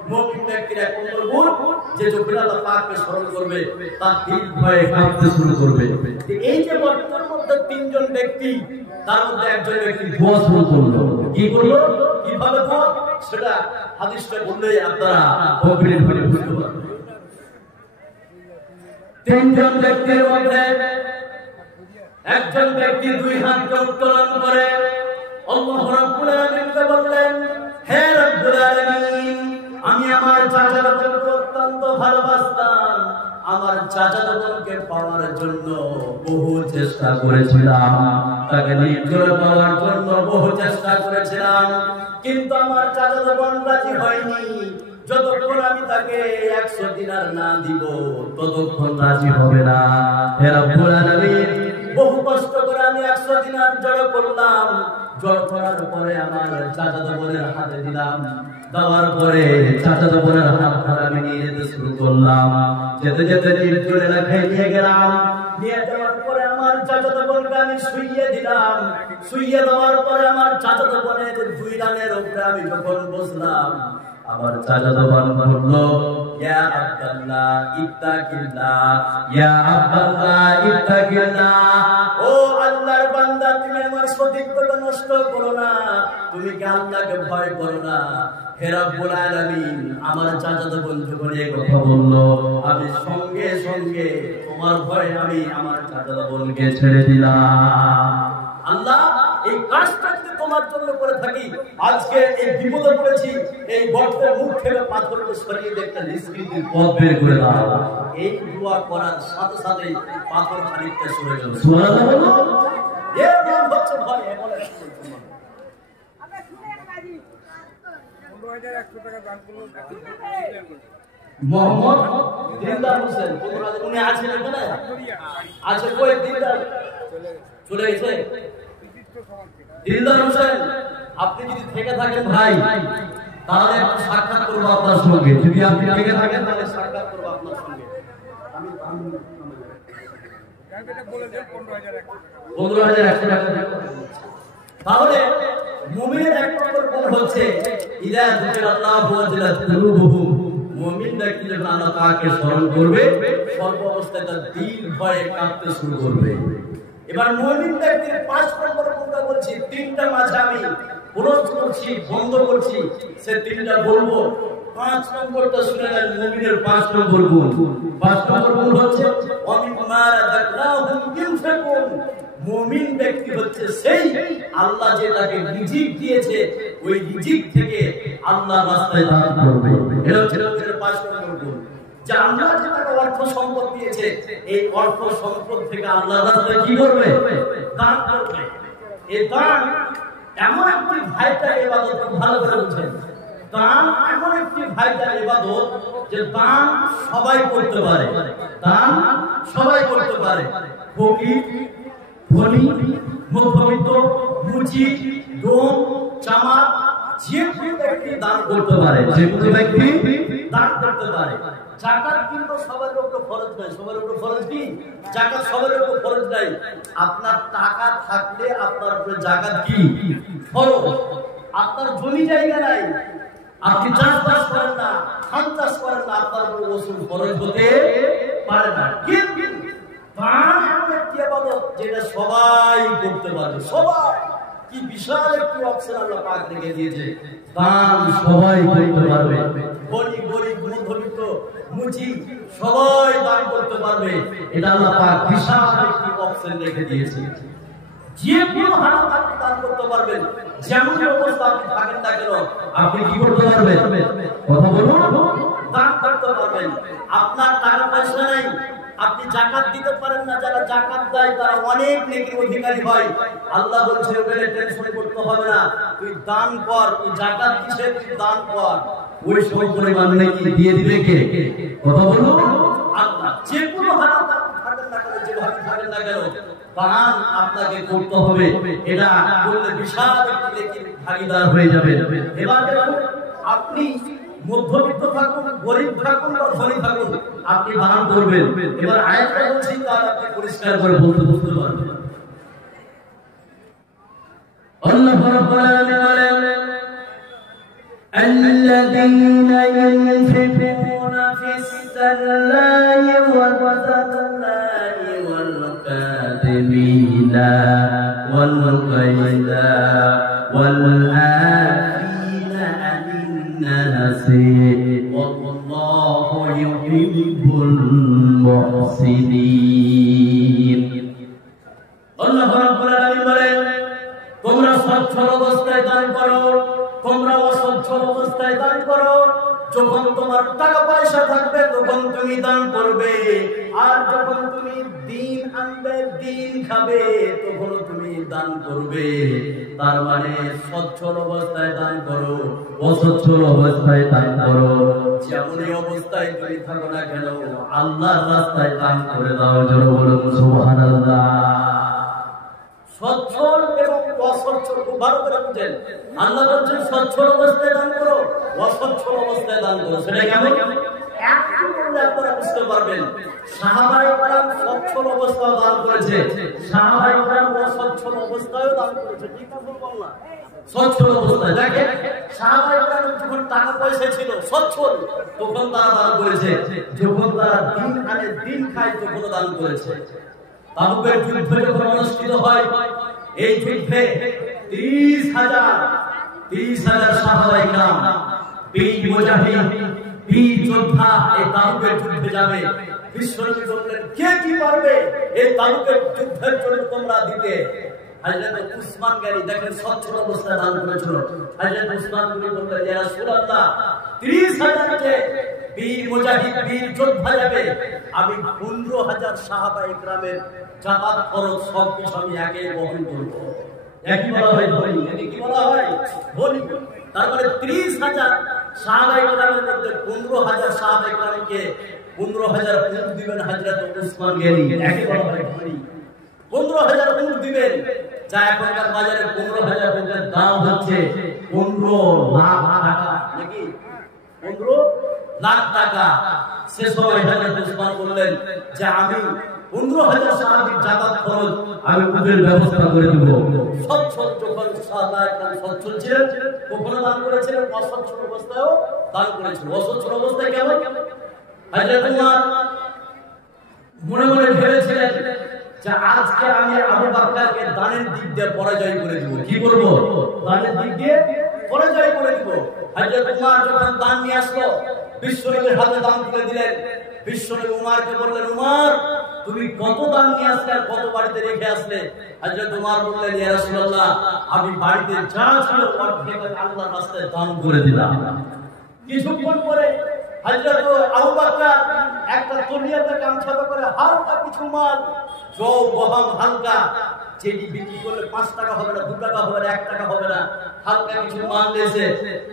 মুমিন ব্যক্তির এক নম্বর গুণ যে যখন আল্লাহ পাককে স্মরণ করবে তার দিল ভয়ে কাঁপতে শুরু করবে। এই যে বর্তমানের মধ্যে তিনজন ব্যক্তি, তার মধ্যে একজন ব্যক্তি দোয়া শুরু করলো। কি করলো? কিভাবে দোয়া? সেটা হাদিসটা বললেই আপনারা কমপ্লিট করে বুঝতে পারবেন। তিনজন ব্যক্তির মধ্যে একজন ব্যক্তি দুই হাতকে উত্তোলন করে আল্লাহ রাব্বুল আলামিনকে বললেন, হে রাব্বুল আলামিন, আমি আমার চাচাতো বোনকে অত্যন্ত ভালোবাসতাম, আমার চাচাতো বোনকে পাওয়ার জন্য বহু চেষ্টা করেছিলাম, তাকে নির্জল পাওয়ার জন্য বহু চেষ্টা করেছিলাম, কিন্তু আমার চাচাতো বোন রাজি হয়নি। যতক্ষণ আমি তাকে 100 দিনার না দিব ততক্ষণ রাজি হবে না। হে রাব্বুল আলামিন, বহু কষ্ট করে আমি 100 দিনার জড়ো করলাম, জড়ো করার পরে আমার চাচাতো বোনের হাতে দিলাম, দেওয়ার পরে চাচাতো বোনের হাত ধরে আমি নিয়ে যেতে শুরু করলাম। যেতে যেতে নির্জল এলাকায় নিয়ে গেলাম, নিয়ে যাওয়ার পরে আমার চাচাতো বোনকে আমি শুইয়ে দিলাম। শুইয়ে দেওয়ার পরে আমার চাচাতো বোনের 2 রানের উপরে আমি যখন বসলাম, আমার চাচাতো বোন বলল, ইয়া আব্দুল্লাহ ইত্তাকিল্লাহ, ইয়া আব্দুল্লাহ ইত্তাকিল্লাহ, ও আল্লাহর বান্দা, তুমি আমার সতীত্বকে নষ্ট করো না, তুমি কি আল্লাহকে ভয় করো না? হে রাব্বুল আলামিন, আমার চাচাতো বোন যখন এই কথা বলল, আমি সঙ্গে সঙ্গে তোমার ভয়ে আমি আমার চাচাতো বোনকে ছেড়ে দিলাম। আল্লাহ, এই কাজটা যদি তোমার জন্য করে থাকি, আজকে এই বিপদে পড়েছি, এই গর্তের মুখ থেকে পাথরকে সরিয়ে দিয়ে একটা নিষ্কৃতির পথ বের করে দাও। এই দোয়া করার সাথে সাথে পাথর খানিকটা সরে গেল। সুবহানাল্লাহ। এর নাম হচ্ছে ভয়। বলে 15,100 টাকা দান করলো মোহাম্মদ দিলদার হোসেন, 15,000 উনি আছেন এখানে? আছে কই দিলদার? চলে গেছে দিলদার হোসেন। আপনি যদি থেকে থাকেন ভাই, তাহলে সাক্ষাৎ করবো আপনার সঙ্গে। যদি আপনি থেকে থাকেন তাহলে সাক্ষাৎ করবো আপনার সঙ্গে। আমি 15,100 টাকা। তাহলে মুমিনের এক নম্বর গুণ হচ্ছে ইদা যিকরাল্লাহু ওয়াজিলাত কুলুবুহুম। মুমিন ব্যক্তি যখন আল্লাহ তাআলাকে স্মরণ করবে, সর্ব অবস্থায় তার দিল ভয়ে কাঁপতে শুরু করবে। এবার মুমিন ব্যক্তির 5 নম্বর গুণটা বলছি, 3টা মাঝে আমি ক্লোজ করছি, বন্ধ করছি, সে 3টা বলবো। 5 নম্বরটা শুনে নেন, মুমিনের 5 নম্বর গুণ। 5 নম্বর গুণ হচ্ছে ওয়ামিম্মা রাযাকনাহুম ইউনফিকুন। মুমিন ব্যক্তি হচ্ছে সেই আল্লাহ যে তাকে রিজিক দিয়েছে, ওই রিজিক থেকে আল্লাহর রাস্তায় দান করবে। এটা হচ্ছে মুমিনের 5 নম্বর গুণ। যে আল্লাহ যে তাকে অর্থ সম্পদ দিয়েছে, এই অর্থ সম্পদ থেকে আল্লাহর রাস্তায় কি করবে? দান করবে। এই দান এমন একটি ভাইটার ইবাদত, ভালো করে বুঝেন। দান এমন একটি ভাইটার ইবাদত যে দান সবাই করতে পারে। দান সবাই করতে পারে। ফকির, ধনী, মধ্যবিত্ত, মুচি, ডোম, চামার, যে কোনো ব্যক্তি দান করতে পারে। যে কোনো ব্যক্তি দান করতে পারে। যাকাত কিন্তু সবার উপর ফরজ নয়। সবার উপর ফরজ কি? যাকাত সবার উপর ফরজ নাই। আপনার টাকা থাকলে আপনার উপরে যাকাত কি? ফরজ। আপনার জমি জায়গা নাই, আপনি চাষবাস করেন না, ধান চাষ করেন না, আপনার উপর ওসুল ফরজ হতে পারে না। কিন্তু দান এমন একটি ইবাদত যেটা সবাই করতে পারে। সবাই, কি বিশাল একটি অপশন আল্লাহ পাক রেখে দিয়েছে। দান সবাই করতে পারবে। ধনী, গরিব, মধ্যবিত্ত, মুচি সবাই দান করতে পারবে। এটা আল্লাহ পাক বিশাল একটি অপশন রেখে দিয়েছে। যে কোনো হারাম আপনি দান করতে পারবেন। যেমন অবস্থা আপনি থাকেন না কেন, আপনি কি করতে পারবেন? কথা বলুন, দান করতে পারবেন। আপনার টাকা পয়সা নাই, আপনি যাকাত দিতে পারেন না, যারা যাকাত দেয় তারা অনেক নেকির অধিকারী হয়। আল্লাহ বলছে ওখানে টেনশন করতে হবে না, তুই দান কর, তুই যাকাত দিছে, তুই দান কর, ওই সব পরিমাণ নেকি দিয়ে দিবে কে? কথা বলুন, আল্লাহ। যে কোনো হারাম আপনি থাকেন না কেন, যেভাবে থাকেন না কেন, দান আপনাকে করতে হবে। এটা করলে বিশাল একটি নেকির ভাগীদার হয়ে যাবে। এবার আপনি মধ্যবিত্ত থাকুন, গরিব থাকুন বা ধনী থাকুন, আপনি দান করবেন। এবার আয়াতটা বলছি, তার আপনি পরিষ্কার করে বুঝতে পারবেন। আল্লাহ রাব্বুল আলামিন বলেন, আল্লাযীনা ইউনফিকুনা ফিস সাররাই ওয়াল যাররাই ওয়াল কাযিমিনা ওয়াল গায়যা ওয়াল আফিনা আনিল নাসি ওয়াল্লাহু ইউহিব্বুল মুহসিনিন। আল্লাহ রাব্বুল আলামিন বলেন, তোমরা সচ্ছল অবস্থায় দান করো, তোমরা অসচ্ছল অবস্থায় দান করো। যখন তোমার টাকা পয়সা থাকবে তখন তুমি দান করবে, আর যখন তুমি দিন আনবে, দিন খাবে, তখন তুমি দান করবে। তার মানে সচ্ছল অবস্থায় দান করো, অসচ্ছল অবস্থায় দান করো। যেমনই অবস্থায় তুমি থাকো না কেন, আল্লাহর রাস্তায় দান করে দাও। জোরে বলুন সুবহানাল্লাহ। সচ্ছল এবং অসচ্ছল খুব ভালো করে বুঝেন। আল্লাহ বলছেন সচ্ছল অবস্থায় দান করো, অসচ্ছল অবস্থায় দান করো। সেটা কেমন? একটু বললে আপনারা বুঝতে পারবেন। সাহাবায়ে কেরাম সচ্ছল অবস্থায় দান করেছে, সাহাবায়ে কেরাম অসচ্ছল অবস্থায়ও দান করেছে। ঠিক না বলবো না? সচ্ছল অবস্থায় দেখেন, সাহাবায়ে কেরাম যখন টাকা পয়সা ছিল সচ্ছল, তখন তারা দান করেছে। যখন তারা দিন আনে দিন খায় তখন দান করেছে। তাবুকের যুদ্ধ যখন অনুষ্ঠিত হয়, এই যুদ্ধে 30,000 সাহাবায়ে কেরাম, বীর মুজাহিদ, বীর যোদ্ধা এই তাবুকের যুদ্ধে যাবে। বিশ্বনবী বললেন, কে কি পারবে এই তাবুকের যুদ্ধের জন্য তোমরা দিতে? হযরত উসমান গনি দেখেন সচ্ছল অবস্থায় দান করেছিল। হযরত উসমান গনি বললেন, ইয়া রাসূলুল্লাহ, 30,000 কে বীর মুজাহিদ, বীর যোদ্ধা যাবে, আমি 15,000 সাহাবায়ে কেরামের জাকাত খরচ সব কিছু আমি একাই বহন করব। একই বলা হয় ধনী, একে কি বলা হয়? ধনী। তার মানে 30,000 সাহাবায়ে কেরামের মধ্যে 15,000 সাহাবায়ে কেরামকে 15,000 উট দিবেন হযরত উসমান গনি, একে বলা হয় ধনী। 15,000 উট দিবেন, যা এখনকার বাজারে 15,000 উটের দাম হচ্ছে 15 লাখ টাকা, নাকি 15 লাখ টাকা। সে সময় হযরত উসমান বললেন যে আমি 15,000 সাহাবীর জাকাত খরচ আমি উটের ব্যবস্থা করে দেব। সচ্ছল যখন সাহাবায়ে কেরাম সচ্ছল ছিলেন তখন দান করেছিলেন, অসচ্ছল অবস্থায়ও দান করেছিলেন। অসচ্ছল অবস্থায় কেমন? হযরত উমর মনে মনে ভেবেছিলেন যে আজকে আমি আবু বকরকে দানের দিক দিয়ে পরাজয় করে দেব। কি করব? দানের দিক দিয়ে পরাজয় করে দেব। হযরত উমর যখন দান নিয়ে আসলো, বিশ্বনবীর হাতে দান তুলে দিলেন। বিশ্বনবী উমরকে বললেন, উমর তুমি কত দান নিয়ে আসলে আর কত বাড়িতে রেখে আসলে? হযরত উমর বললেন, ইয়া রাসূলুল্লাহ, আমি বাড়িতে যা ছিল অর্ধেক আল্লাহর রাস্তায় দান করে দিলাম। কিছুক্ষণ পরে হযরত আবু বকর একটা তলিয়াতে গামছা করে হালকা কিছু মাল, জও গহম হালকা, যেটি বিক্রি করলে 5 টাকা হবে না, 2 টাকা হবে না, 1 টাকা হবে না, হালকা কিছু মাল দিয়েছে,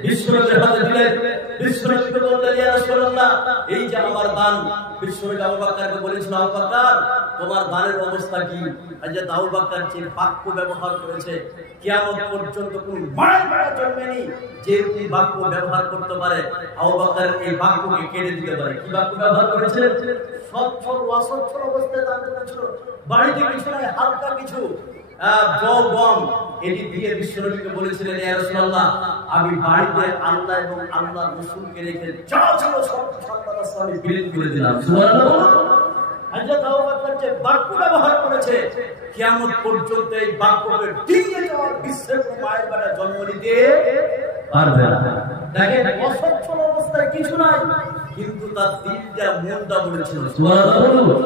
বিশ্বনবীর হাতে দিলেন। বিশ্বনবীকে বললেন, ইয়া রাসূলুল্লাহ, এই যে আমার দান। বিশ্বনবী আবু বকরকে বলেছিল, আবু বকর তোমার দানের অবস্থা কি? হযরত আবু বকর যে বাক্য ব্যবহার করেছে, কিয়ামত পর্যন্ত কোনো মানুষ জন্মেনি যে এই বাক্য ব্যবহার করতে পারে। আবু বকর এই বাক্যকে কেটে দিতে পারে। কি বাক্য ব্যবহার করেছে? সচ্ছল অসচ্ছল অবস্থায় দান করেছিল। বাড়িতে কিছু নাই, হালকা কিছু গম, এটি দিয়ে বিশ্বনবীকে বলেছিলেন, ইয়া রাসূলুল্লাহ, আমি বাড়িতে আল্লাহ এবং আল্লাহর রাসূলকে রেখে যা ছিল সব সর্বদা আমি বিলীন করে দিলাম। সুবহানাল্লাহ। হযরত আবু বকর যে বাক্য ব্যবহার করেছে, কিয়ামত পর্যন্ত এই বাক্যকে ডিঙিয়ে যাওয়ার বিশ্বের কোনো মায়ের বেটা জন্ম নিতে পারবে না। দেখেন, অসচ্ছল অবস্থায় কিছু নাই, কিন্তু তার দিলটা মনটা বলেছিল সুবহানাল্লাহ।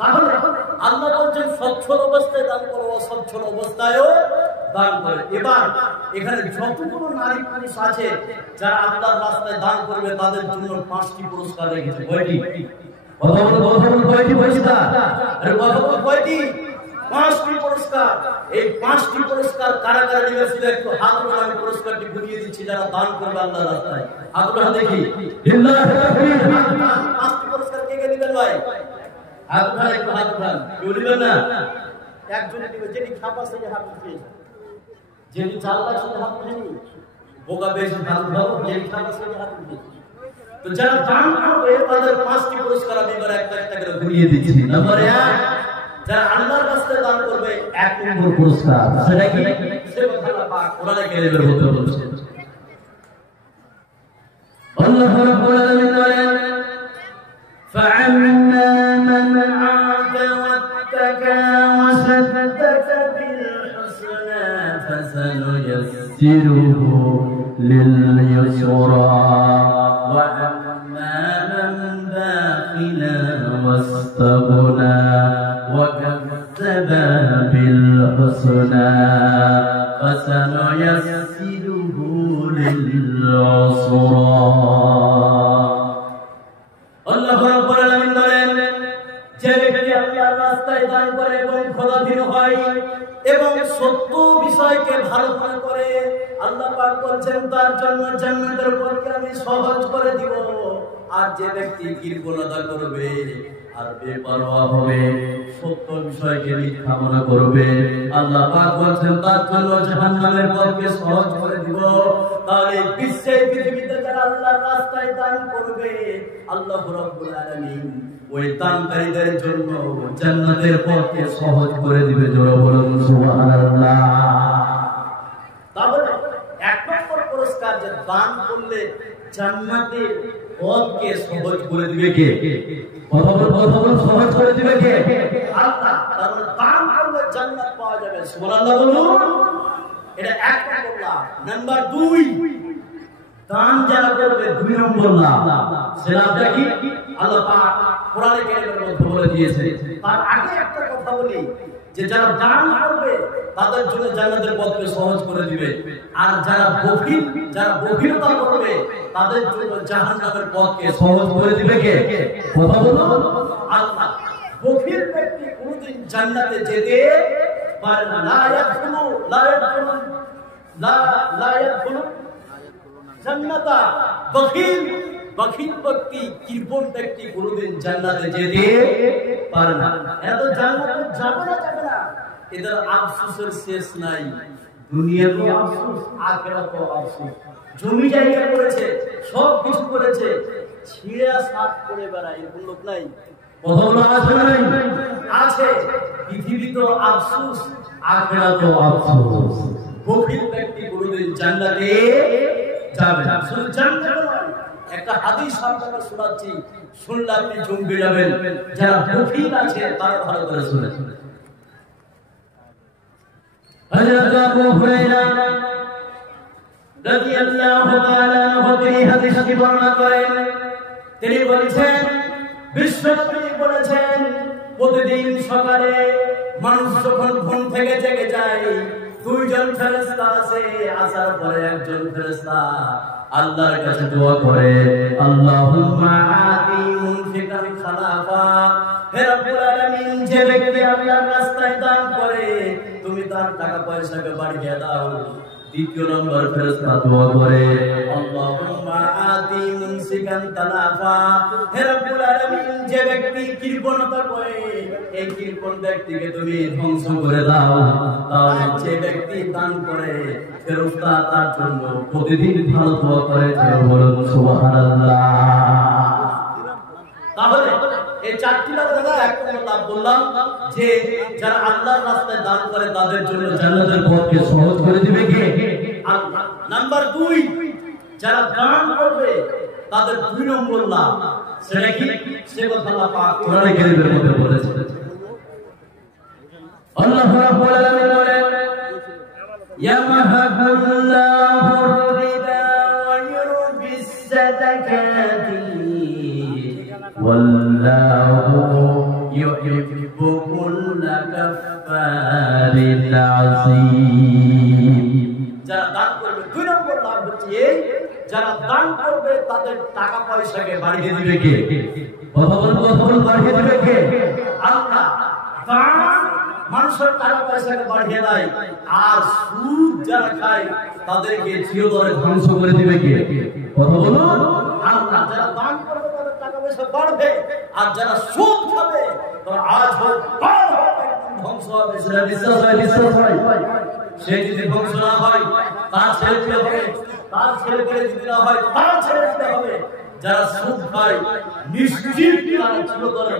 তাহলে আল্লাহ বলছেন সচ্ছল অবস্থায় দান করো, অসচ্ছল অবস্থায়ও দান করো। এবার এখানে যতগুলো নারী পুরুষ আছে যারা আল্লাহর রাস্তায় দান করবে, তাদের জন্য 5টি পুরস্কার রেখেছে। কয়টি? কথা বলুন কয়টি পুরস্কার? আরে কথা বলুন কয়টি? 5টি পুরস্কার। এই 5টি পুরস্কার কারা কারা নেবে শুধু একটু হাত উঠান, আমি পুরস্কারটি বুঝিয়ে দিচ্ছি যারা দান করবে আল্লাহর রাস্তায়। হাত উঠান দেখি। লিল্লাহি তাকবীর। 5টি পুরস্কার কে কে দিবেন ভাই? হাত উঠান, একটু হাত উঠান। কেউ দিবেন না? একজন দিবে, যেটি খাপা সে হাত উঠিয়ে, যেটি চাল্লা সে হাত উঠিয়ে, বোকা বেশি হাত উঠাও, যেটি খাপা সে হাত উঠিয়ে। তো যারা দান করবে তাদের 5টি পুরস্কার আমি এবার একটা একটা করে ঘুরিয়ে দিচ্ছি। নাম্বার 1, যারা আল্লাহর রাস্তায় দান করবে 1 নম্বর পুরস্কার। সেটা কি? সেটা আল্লাহ পাক কোরআনে কারীমের মধ্যে বলেছেন। আল্লাহ রাব্বুল আলামিন বলেন, فَأَمَّا مَنْ أَعْطَى وَاتَّقَى وَصَدَّقَ بِالْحُسْنَى فَسَنُيَسِّرُهُ لليسرى وأما من بخل واستغنى وكذب بالحسنى فسنيسره للعسرى আল্লাহ রাব্বুল আলামিন বলেন যে ব্যক্তি আল্লাহর রাস্তায় দান করে এবং খোদাভীরু হয় এবং সত্য বিষয়কে ভালো মনে করে আল্লাহ পাক বলেন তার জন্য জান্নাতের পথকে আমি সহজ করে দিব। আর যে ব্যক্তি কৃপণতা করবে আর বেপরোয়া হবে সত্য বিষয়কে মিথ্যা মনে করবে আল্লাহ পাক বলেন তার জন্য জাহান্নামের পথকে সহজ করে দিব। তাহলে বিশ্বের পৃথিবীতে যারা আল্লাহর রাস্তায় দান করবে আল্লাহ রাব্বুল আলামিন ওই দানকারীদের জন্য জান্নাতের পথকে সহজ করে দিবে। জোরে বলুন সুবহানাল্লাহ। তাহলে এক নম্বর পুরস্কার যে দান করলে জান্নাতের পথকে সহজ করে দিবে কে? কথা বল সহজ করে দিবে কে? আল্লাহ। তাহলে দান করলে জান্নাত পাওয়া যাবে। সুবহানাল্লাহ বলুন। এটা এক নম্বর লাভ। নাম্বার 2 দান যারা করবে 2 নম্বর লাভ। সে লাভটা কি? আল্লাহ পাক কোরআনে কারীমের মধ্যে বলে দিয়েছে। তার আগে একটা কথা বলি যে যারা দান করবে তাদের জন্য জান্নাতের পথকে সহজ করে দিবে। আর যারা বখিলতা করবে তাদের জন্য জাহান্নামের পথকে সহজ করে দিবে কে? কথা বলুন আল্লাহ। বখিল ব্যক্তি কোনদিন জান্নাতে যেতে পারে না। লা ইয়াদখুলু জান্নাতা। বখিল ব্যক্তি কৃপণ ব্যক্তি কোনদিন জান্নাতে যেতে পারে না। এত জান্নাতে যাবে না। এদের আফসোসের শেষ নাই। দুনিয়াতে আফসোস, আখিরাতেও আফসোস। জমি জায়গা করেছে, সব কিছু করেছে, ছিঁড়া সাত করে বেড়ায়, এরকম লোক নাই? কতগুলো আছে নাই? আছে। পৃথিবীতেও আফসোস, আখিরাতেও আফসোস। বখিল ব্যক্তি কোনদিন জান্নাতে যাবে না। শুধু জান্নাতে নয়, একটা হাদিস আপনাকে শোনাচ্ছি, শুনলে আপনি চমকে যাবেন। যারা বখিল আছে তারা ভালো করে শুনে। হযরত আবু হুরায়রা রাদিয়াল্লাহু তাআলা আনহু তিনি হাদিসটি বর্ণনা করেন। তিনি বলেছেন, বিশ্বনবী বলেছেন, প্রতিদিন সকালে মানুষ যখন ঘুম থেকে জেগে যায়, 2 জন ফেরেশতা আছে, আসার পরে একজন ফেরেশতা আল্লাহর কাছে দোয়া করে, আল্লাহুম্মা আতি মুনফিকান খালাফা। হে রব্বুল আলামিন, যে ব্যক্তি আল্লাহর রাস্তায় দান করে তুমি তার টাকা পয়সাকে বাড়িয়ে দাও। দ্বিতীয় নম্বর ফেরেশতা দোয়া করে, আল্লাহুম্মা আতি মুনফিকান তালাফা। হে রব্বুল আলামিন, যে ব্যক্তি কৃপণতা করে এই কৃপণ ব্যক্তিকে তুমি ধ্বংস করে দাও। তাহলে যে ব্যক্তি দান করে ফেরেশতা তার জন্য প্রতিদিন ভালো দোয়া করে। বলুন সুবহানাল্লাহ। তাহলে এই 4টি লাভ হলো। এক নম্বর লাভ বললাম যে যারা আল্লাহর রাস্তায় দান করে তাদের জন্য জান্নাতের পথকে সহজ করে দিবে কে? আল্লাহ। নাম্বার 2 যারা দান করবে তাদের 2 নম্বর লাভ, সেটা কি? সে কথা আল্লাহ পাক কোরআনে কারীমের মধ্যে বলেছেন। আল্লাহ রাব্বুল আলামিন বলেন, ইয়ামহাকুল্লাহুর রিবা ওয়া ইউরবিস সাদাকাতি ওয়াল্লাহু ইউহিব্বু কুল্লা কাফফারিন আযীম। যারা দান করবে 2 নম্বর লাভ হচ্ছে যারা দান করবে তাদের টাকা পয়সাকে বাড়িয়ে দিবে কে? কথা বলুন বাড়িয়ে দিবে কে? আল্লাহ। দান মানুষের টাকা পয়সাকে বাড়িয়ে দেয়, আর সুদ যারা খায় তাদেরকে চিরতরে ধ্বংস করে দিবে কে? কথা বলুন আল্লাহ। যারা দান করবে তাদের টাকা পয়সা বাড়বে, আর যারা সুদ খাবে তারা আজ হোক কাল হোক ধ্বংস হবে। সেটা বিশ্বাস হয়। সে যদি ধ্বংস না হয় তার ছেলে দিতে হবে, তার ছেলে পেলে দিতে না হয় তার ছেলে দিতে হবে। যারা সুদ খায় নিশ্চিত তারা চিরতরে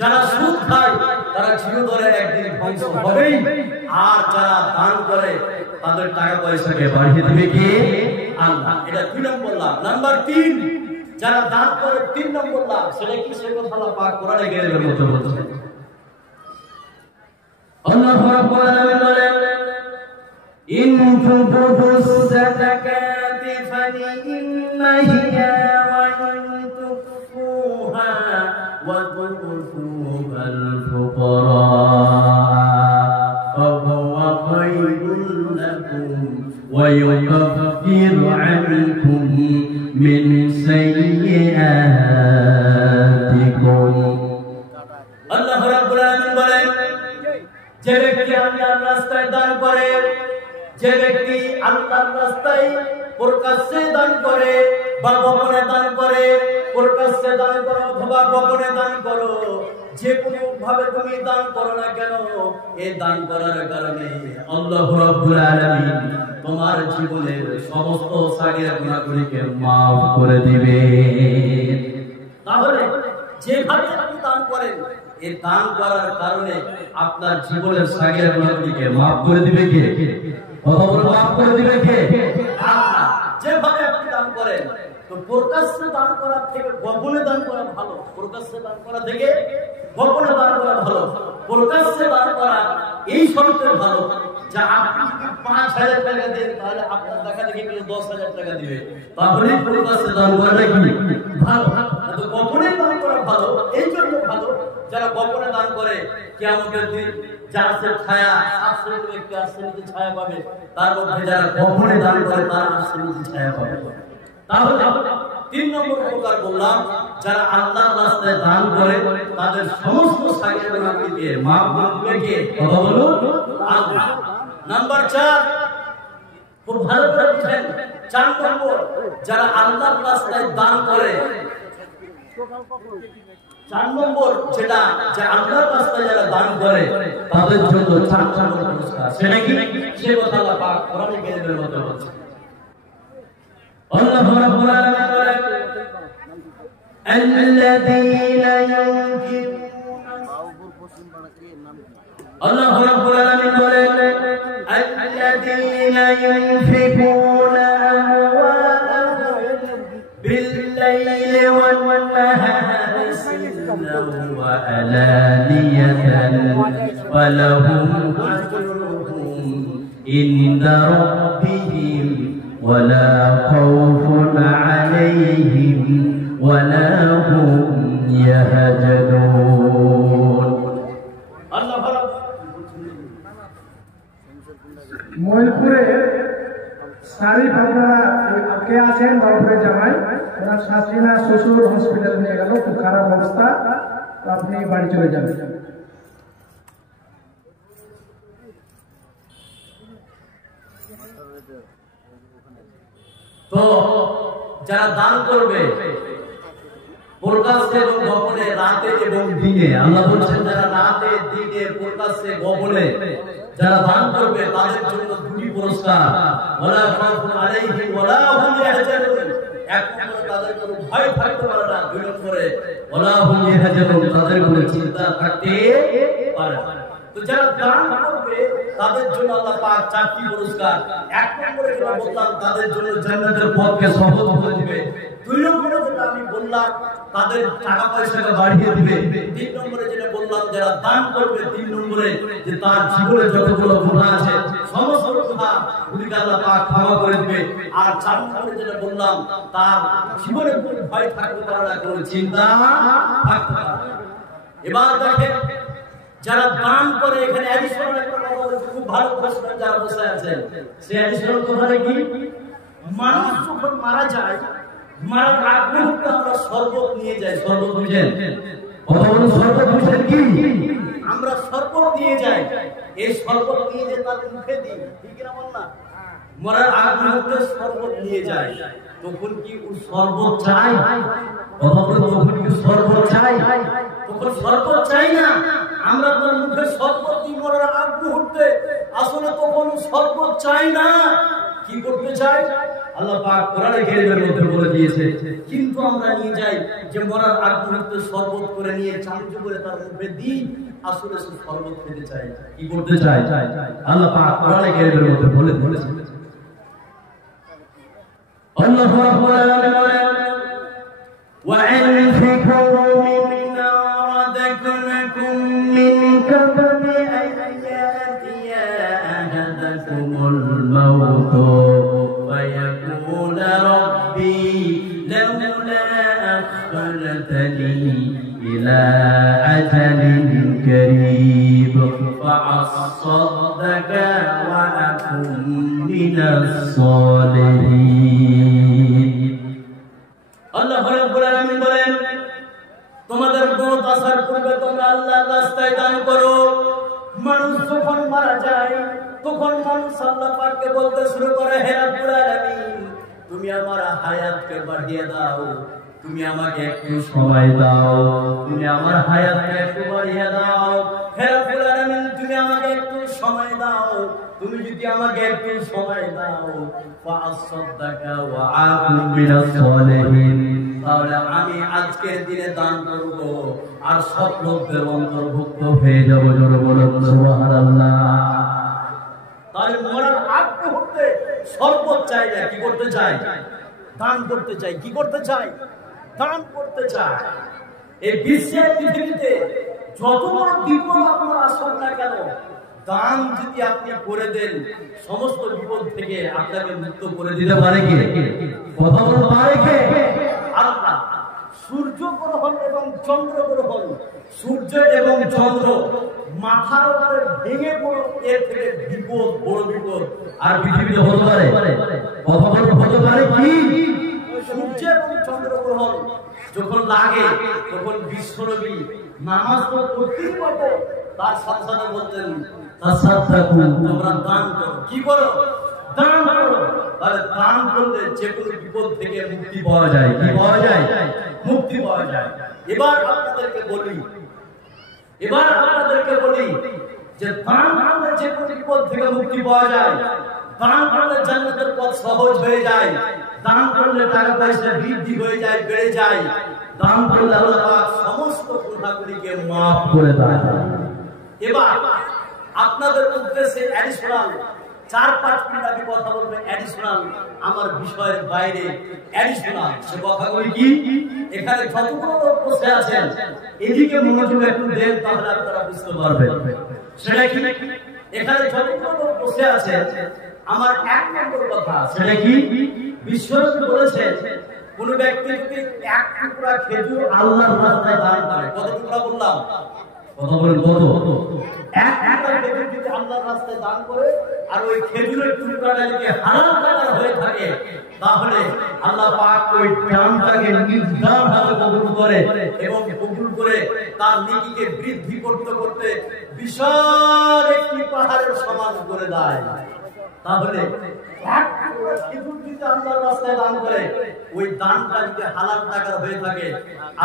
যারা সুদ খায় তারা চিরতরে একদিন ধ্বংস হবেই। আর যারা দান করে তাদের টাকা পয়সাকে বাড়িয়ে দিবে কে? আল্লাহ। এটা 2 নম্বর লাভ। নাম্বার 3 যারা দান করে 3 নম্বর লাভ, সেটা কি? সে কথা আল্লাহ পাক কোরআনে কারীমের মধ্যে বলেছেন। আল্লাহু রাব্বুল আলামিন বলেন ইন তুবুস সাদাকাতি ফানিম্মা হিয়া ওয়া ইন তুখফুহা ওয়া তু'তুহাল ফুকারা ফাহুয়া খায়রুল লাকুম ওয়া ইউকাফিরু আনকুম মিন সাইয়্যাতিকুম। আল্লাহ রাব্বুল আলামিন বলেন যে ব্যক্তি আল্লাহর রাস্তায় দান করে, যে ব্যক্তি আল্লাহর রাস্তায় প্রকাশ্যে দান করে বা গোপনে দান করে, প্রকাশ্যে দান করো অথবা গোপনে দান করো, যে কোনো ভাবে তুমি দান করো না কেন, এই দান করার কারণে আল্লাহ রাব্বুল আলামিন তোমার জীবনের সমস্ত সাগীরা গুনাহগুলিকে maaf করে দিবে। তাহলে যেভাবে আপনি দান করেন, এই দান করার কারণে আপনার জীবনের সাগীরা গুনাহগুলিকে maaf করে দিবে কে? কথা বলে maaf করে দিবে কে? আল্লাহ। যেভাবে আপনি দান করেন, তো প্রকাশ্যে দান করার থেকে গোপনে দান করা ভালো। প্রকাশ্যে দান করা থেকে গোপনে দান করা ভালো। প্রকাশ্যে দান করা এই শর্তে ভালো যে আপনি যদি ৫,০০০ টাকা দেন, তাহলে আপনার দেখা দেখে গেলে ১০,০০০ টাকা দিবে। তাহলে প্রকাশ্যে দান করাটা কি ভালো? তো গোপনে দান করা ভালো। এই জন্য ভালো, যারা গোপনে দান করে কিয়ামতের দিন যার ছায়া ৭ শ্রেণীর ব্যক্তি ৮ শ্রেণীতে ছায়া পাবে, তার মধ্যে যারা গোপনে দান করে তারা ৮ শ্রেণীতে ছায়া পাবে। তাহলে ৩ নম্বর উপকার বললাম, যারা আল্লাহর রাস্তায় দান করে তাদের সমস্ত সাগীরা গুনাহকে maaf করে দিবে কে? কথা বলো আল্লাহ। নাম্বার ৪, খুব ভালো করে বুঝেন, ৪ নম্বর, যারা আল্লাহর রাস্তায় দান করে, ৪ নম্বর যেটা, যে আল্লাহর রাস্তায় যারা দান করে তাদের জন্য ৪ নম্বর পুরস্কার। সেটা কি? সে কথা আল্লাহ পাক কোরআনে কারীমের মধ্যে বলছে। আল্লাহ রাব্বুল আলামিন বলেন আল্লাযীনা ইউনফিকুনা, আল্লাহ রাব্বুল আলামিন বলেন আল্লাযীনা ইউনফিকুনা আমওয়ালাহুম বিল-লাইলি ওয়ান-নাহারি সিররান ওয়া আলানিয়াতান ফালাহুম আজরুহুম ইনদা রাব্বিহিম ولا خوف عليهم ولا هم يحزنون। আল্লাহ ভালো। ময়ূরপুরে শারীফ আপনারা কে আছেন? ময়ূরপুরে জামাই, ওনার শাশুড়ি না শ্বশুর হসপিটালে নিয়ে গেল, খুব খারাপ অবস্থা, তো আপনি বাড়ি চলে যাবেন। তো যারা দান করবে প্রকাশ্যে এবং গোপনে, রাতে এবং দিনে, আল্লাহ বলছেন যারা রাতে দিনে প্রকাশ্যে গোপনে যারা দান করবে তাদের জন্য 2টি পুরস্কার। ওয়ালা খাউফুন আলাইহিম ওয়ালা হুম ইয়াহজানুন, এক নম্বরে তাদের কোনো ভয় থাকতে পারে না, 2 নম্বরে ওয়ালা হুম ইয়াহজানুন, তাদের কোনো চিন্তা থাকতে পারে না। তো যারা দান করবে তাদের জন্য আল্লাহ পাক 4টি পুরস্কার। 1 নম্বরে যেটা বললাম, তাদের জন্য জান্নাতের পথকে সহজ করে দিবে। 2 নম্বরে যেটা আমি বললাম, তাদের টাকা পয়সাকে বাড়িয়ে দিবে। 3 নম্বরে যেটা বললাম, যারা দান করবে 3 নম্বরে যে তার জীবনে যতগুলো গুনাহ আছে সমস্ত গুনাহগুলিকে আল্লাহ পাক ক্ষমা করে দিবে। আর 4 নম্বরে যেটা বললাম, তার জীবনে কোনো ভয় থাকতে পারে না, কোনো চিন্তা থাকতে পারে না। এবার দেখেন, যারা দান করে, এখানে অ্যাডিশনাল একটা কথা বলছে, খুব ভালো প্রশ্ন যারা বসে আছেন, সেই অ্যাডিশনাল কথাটা কি? মানুষ যখন মারা যায়, মারার আগ মুহূর্তে আমরা শরবত নিয়ে যাই। শরবত বুঝেন? কথা বলুন, শরবত বুঝেন কি? আমরা শরবত নিয়ে যাই। এই শরবত নিয়ে যে তার মুখে দিই, ঠিক না বল না? মরার আগ মুহূর্তে শরবত নিয়ে যায়, তখন কি ও শরবত চাই? কথা বলুন, তখন কি শরবত চাই? তখন শরবত চাই না। আমরা তার মুখে শরবত দিই মরার আগ মুহূর্তে, আসলে তখন শরবত চাই না। কি করতে চাই? আল্লাহ পাক কোরআনে কারীমের মধ্যে বলে দিয়েছে, কিন্তু আমরা নিয়ে যাই যে মরার আগ মুহূর্তে শরবত করে নিয়ে চামচ করে তার মুখে দিই, আসলে সে শরবত খেতে চায়। কি করতে চায়? আল্লাহ পাক কোরআনে কারীমের মধ্যে বলে দিয়েছে। আল্লাহ রাব্বুল আলামিন বলেন وأنفقوا مما رزقناكم من قبل أن يأتي ويقول ربي لولا أخرتني إلى أجل قريب فأصدق وأكن من الصالحين আল্লাহ রাব্বুল আলামিন বলেন তোমাদের মওত আসার পূর্বে তোমরা আল্লাহর রাস্তায় দান করো। মানুষ যখন মারা যায় তখন মানুষ আল্লাহ পাককে বলতে শুরু করে, হে রাব্বুল আলামিন তুমি আমার হায়াতকে বাড়িয়ে দাও, তুমি আমাকে একটু সময় দাও, তুমি আমার হায়াতকে একটু বাড়িয়ে দাও। হে রাব্বুল আলামিন তুমি আমাকে একটু সময় দাও, তুমি যদি আমাকে একটু সময় দাও ফাআসাদদাকা ওয়া আকুন মিনাস সালিহিন, তাহলে আমি আজকের দিনে দান করব আর সব লোকদের অন্তর্ভুক্ত হয়ে যাব। জোরে বলুন সুবহানাল্লাহ। তাহলে মরার আগ মুহূর্তে সর্বোচ্চ চাইলে কি করতে চাই? দান করতে চাই। কি করতে চাই? দান করতে চাই। এই বিশ্বের পৃথিবীতে যত বড় বিপদ আপনার আসুক না কেন, দান যদি আপনি করে দেন সমস্ত বিপদ থেকে আপনাকে মুক্ত করে দিতে পারে কে? কথা বলতে পারে কে? আল্লাহ। সূর্য গ্রহণ এবং চন্দ্র গ্রহণ, সূর্য এবং চন্দ্র মাথার উপরে ভেঙে পড়ো, এর থেকে বিপদ, বড় বিপদ আর পৃথিবীতে হতে পারে? কথা বলতে হতে পারে কি? সূর্য এবং চন্দ্র গ্রহণ যখন লাগে তখন বিশ্বনবী নামাজ তো করতেই পারতো, তার সাথে সাথে বলতেন তোমরা দান করো। কি করো? দান করো। তাহলে দান করলে যে কোনো বিপদ থেকে মুক্তি পাওয়া যায়। কি পাওয়া যায়? মুক্তি পাওয়া যায়। এবার আপনাদেরকে বলি যে দান করলে যে কোনো বিপদ থেকে মুক্তি পাওয়া যায়, দান করলে জান্নাতের পথ সহজ হয়ে যায়, দান করলে টাকা পয়সা বৃদ্ধি হয়ে যায়, বেড়ে যায়, দান করলে আল্লাহ পাক সমস্ত গুনাহগুলিকে maaf করে দেয়। এবার আপনাদের উদ্দেশ্যে অ্যাডিশনাল 4-5 মিনিট আমি কথা বলবো, অ্যাডিশনাল আমার বিষয়ের বাইরে অ্যাডিশনাল সে কথাগুলি কি? এখানে যতগুলো লোক বসে আছেন এদিকে মনোযোগ একটু দেন, তাহলে আপনারা বুঝতে পারবেন সেটা কি। এখানে যতগুলো লোক বসে আছে আমার এক নম্বর কথা সেটা কি? বিশ্বনবী বলেছে কোন ব্যক্তি যদি এক টুকরা খেজুর আল্লাহর রাস্তায় দান করে, কত টুকরা বললাম? কথা বলেন কত? এক টুকরা খেজুর যদি আল্লাহর রাস্তায় দান করে আর ওই খেজুরের টুকরাটা যদি হারাম টাকার হয়ে থাকে, তাহলে আল্লাহ পাক ওই দানটাকে নির্ধারভাবে কবুল করে এবং কবুল করে তার নেকিকে বৃদ্ধি করতে করতে বিশাল একটি পাহাড়ের সমান করে দেয়। তাহলে এক টুকরা খেজুর যদি আল্লাহর রাস্তায় দান করে, ওই দানটা যদি হালাল টাকার হয়ে থাকে,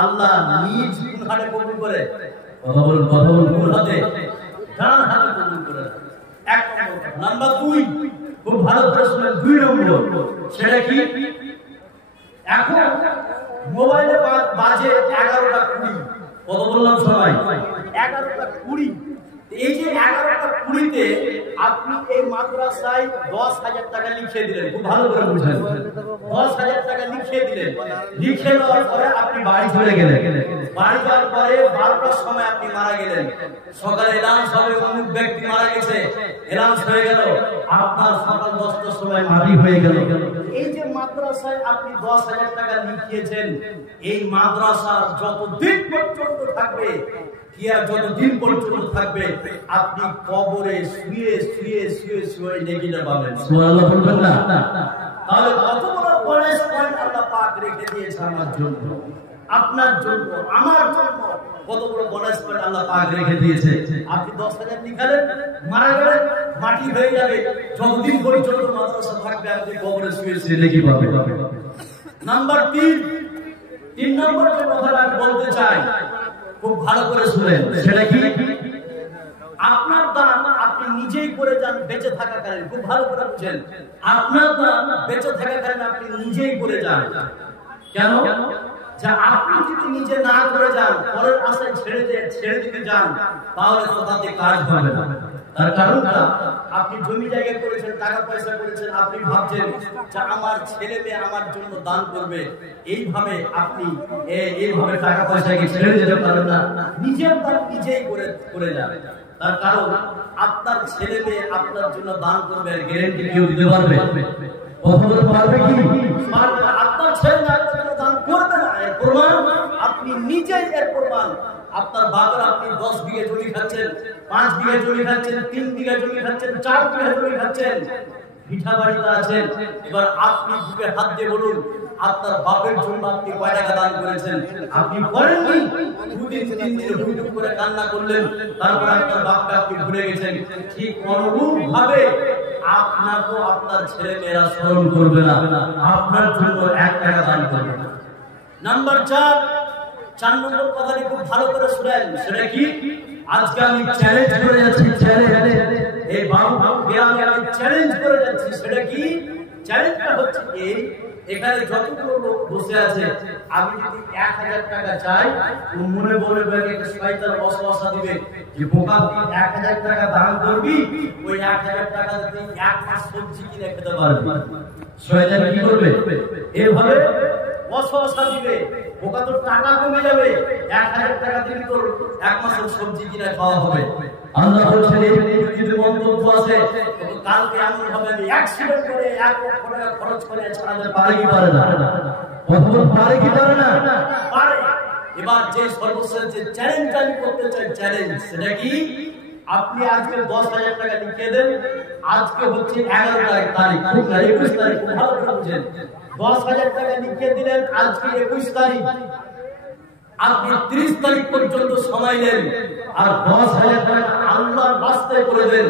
আল্লাহ নিজ হাতে কবুল করে। কথা বলুন কোন হাতে? ডান হাতে কবুল করে। এক নাম্বার 2, খুব ভালো করে শুনেন, 2 নম্বর সেটা কি? এখন মোবাইলে বাজে 11টা 20। কত বললাম সবাই? 11টা 20। এই যে 11টা 20-তে আপনি এই মাদ্রাসায় 10,000 টাকা লিখে দিলেন। খুব ভালো করে বুঝেন, 10,000 টাকা লিখে দিলেন। লিখে দেওয়ার পরে আপনি বাড়ি চলে গেলেন। বাড়ি যাওয়ার পরে 12টার সময় আপনি মারা গেলেন। সকালে এলাউন্স হবে অমুক ব্যক্তি মারা গেছে, এলাউন্স হয়ে গেল, আপনার সকাল 10টার সময় মাটি হয়ে গেল। এই যে মাদ্রাসায় আপনি 10,000 টাকা লিখিয়েছেন, এই মাদ্রাসা যতদিন পর্যন্ত থাকবে, যতদিন পর্যন্ত থাকবে, আপনি কবরে শুয়ে শুয়ে শুয়ে শুয়ে নেকিটা পাবেন। সুবহানাল্লাহ বলবেন না? তাহলে কত বড় বোনাস পয়েন্ট আল্লাহ পাক রেখে দিয়েছে আমার জন্য, আপনার জন্য, আমার জন্য। কত বড় বোনাস পয়েন্ট আল্লাহ পাক রেখে দিয়েছে। আপনি 10,000 লিখালেন, মারা গেলেন, মাটি হয়ে যাবে, যতদিন পর্যন্ত মাদ্রাসা থাকবে আপনি কবরে শুয়ে শুয়ে নেকি পাবেন। নাম্বার 3 নম্বর যে কথাটা আমি বলতে চাই, খুব ভালো করে শুনেন, সেটা কি? আপনার দান আপনি নিজেই করে যান বেঁচে থাকাকালীন। খুব ভালো করে বুঝেন, আপনার দান বেঁচে থাকাকালীন আপনি নিজেই করে যান। কেন? যে আপনি যদি নিজে না করে যান, পরের আশায় ছেড়ে দিতে যান, তাহলে কোথাতে কাজ হবে না। তার কারণটা, আপনি জমি জায়গা করেছেন, টাকা পয়সা করেছেন, আপনি ভাবছেন যে আমার ছেলে মেয়ে আমার জন্য দান করবে, এইভাবে আপনি এইভাবে টাকা পয়সাকে ছেড়ে যেতে পারেন না। নিজের দান নিজেই করে যান। তার কারণ আপনার ছেলে মেয়ে আপনার জন্য দান করবে, গ্যারান্টি কেউ দিতে পারবে? কথা বলতে পারবে কি? আপনার ছেলে মেয়ে আপনার জন্য দান করবে না, এর প্রমাণ আপনি নিজেই। এর প্রমাণ আপনার বাবার, আপনি 10 বিঘা জমি খাচ্ছেন, 5 বিঘা জমি খাচ্ছেন, 3 বিঘা জমি খাচ্ছেন, 4 বিঘা জমি খাচ্ছেন, ভিটা বাড়িতে আছেন। এবার আপনি বুকে হাত দিয়ে বলুন আপনার বাপের জন্য আপনি কয় টাকা দান করেছেন? আপনি করেননি। 2 দিন 3 দিন হুজুর করে কান্না করলেন, তারপর আপনার বাপকে আপনি ভুলে গেছেন। ঠিক অনুরূপ ভাবে আপনাকেও আপনার ছেলে মেয়েরা স্মরণ করবে না, আপনার জন্য 1 টাকা দান করবে না। নাম্বার 4 নম্বর কথাটি খুব ভালো করে শুনেন। সেটা কি? আজকে আমি চ্যালেঞ্জ করে যাচ্ছি, চ্যালেঞ্জ। এই বাবুকে আমি চ্যালেঞ্জ করে যাচ্ছি। সেটা কি? চ্যালেঞ্জটা হচ্ছে এই, এখানে যতগুলো লোক বসে আছে, আমি যদি 1000 টাকা চাই, ও মনে বলে একটা শয়তান ওয়াসওয়াসা দিবে যে বোকা, তুই 1000 টাকা দান করবি, ওই 1000 টাকা দিয়ে 1 মাস সবজি কিনে খেতে পারবি। শয়তান কি করবে? এভাবে ওয়াসওয়াসা দিবে, বোকা তোর টাকা কমে যাবে, 1000 টাকা দিয়ে তোর 1 মাসের সবজি কিনে খাওয়া হবে। আল্লাহ বলছেন এই যদি মন্তব্য আছে, তো কালকে এমন হবে আমি অ্যাক্সিডেন্ট করে 1 লক্ষ টাকা খরচ করে ছাড়াতে পারে কি পারে না? কথা পারে কি পারে না? পারে। এবার যে সর্বশেষ যে চ্যালেঞ্জ আমি করতে চাই, চ্যালেঞ্জ সেটা কি? আপনি আজকে 10,000 টাকা লিখে দেন। আজকে হচ্ছে 11 তারিখ, 21 তারিখ, ভালো করে বুঝেন। 10,000 টাকা লিখে দিলেন, আজকে 21 তারিখ। আপনি 30 তারিখ পর্যন্ত সময় নেন আর 10,000 টাকা আল্লাহর রাস্তায় করে দেন।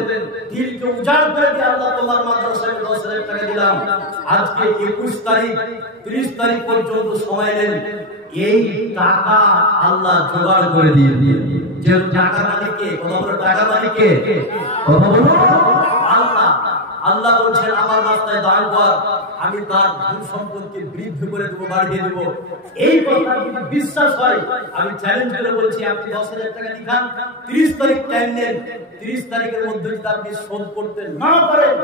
দিলকে উজাড় করে দিয়ে আল্লাহ তোমার মাদ্রাসায় 10,000 টাকা দিলাম। আজকে 21 তারিখ, 30 তারিখ পর্যন্ত সময় নেন। এই টাকা আল্লাহ জোগাড় করে দিয়ে যে টাকা মালিককে, কথা বলো, টাকা মালিককে, কথা বলো আল্লাহ। আল্লাহ বলছেন আমার রাস্তায় দান কর, আমি তার ধন সম্পদকে বৃদ্ধি করে দেবো, বাড়িয়ে দেবো। এই কথা যদি বিশ্বাস হয়, আমি চ্যালেঞ্জ করে বলছি আপনি 10,000 টাকা লিখান, 30 তারিখ টাইম নেন। 30 তারিখের মধ্যে যদি আপনি শোধ করতে না পারেন,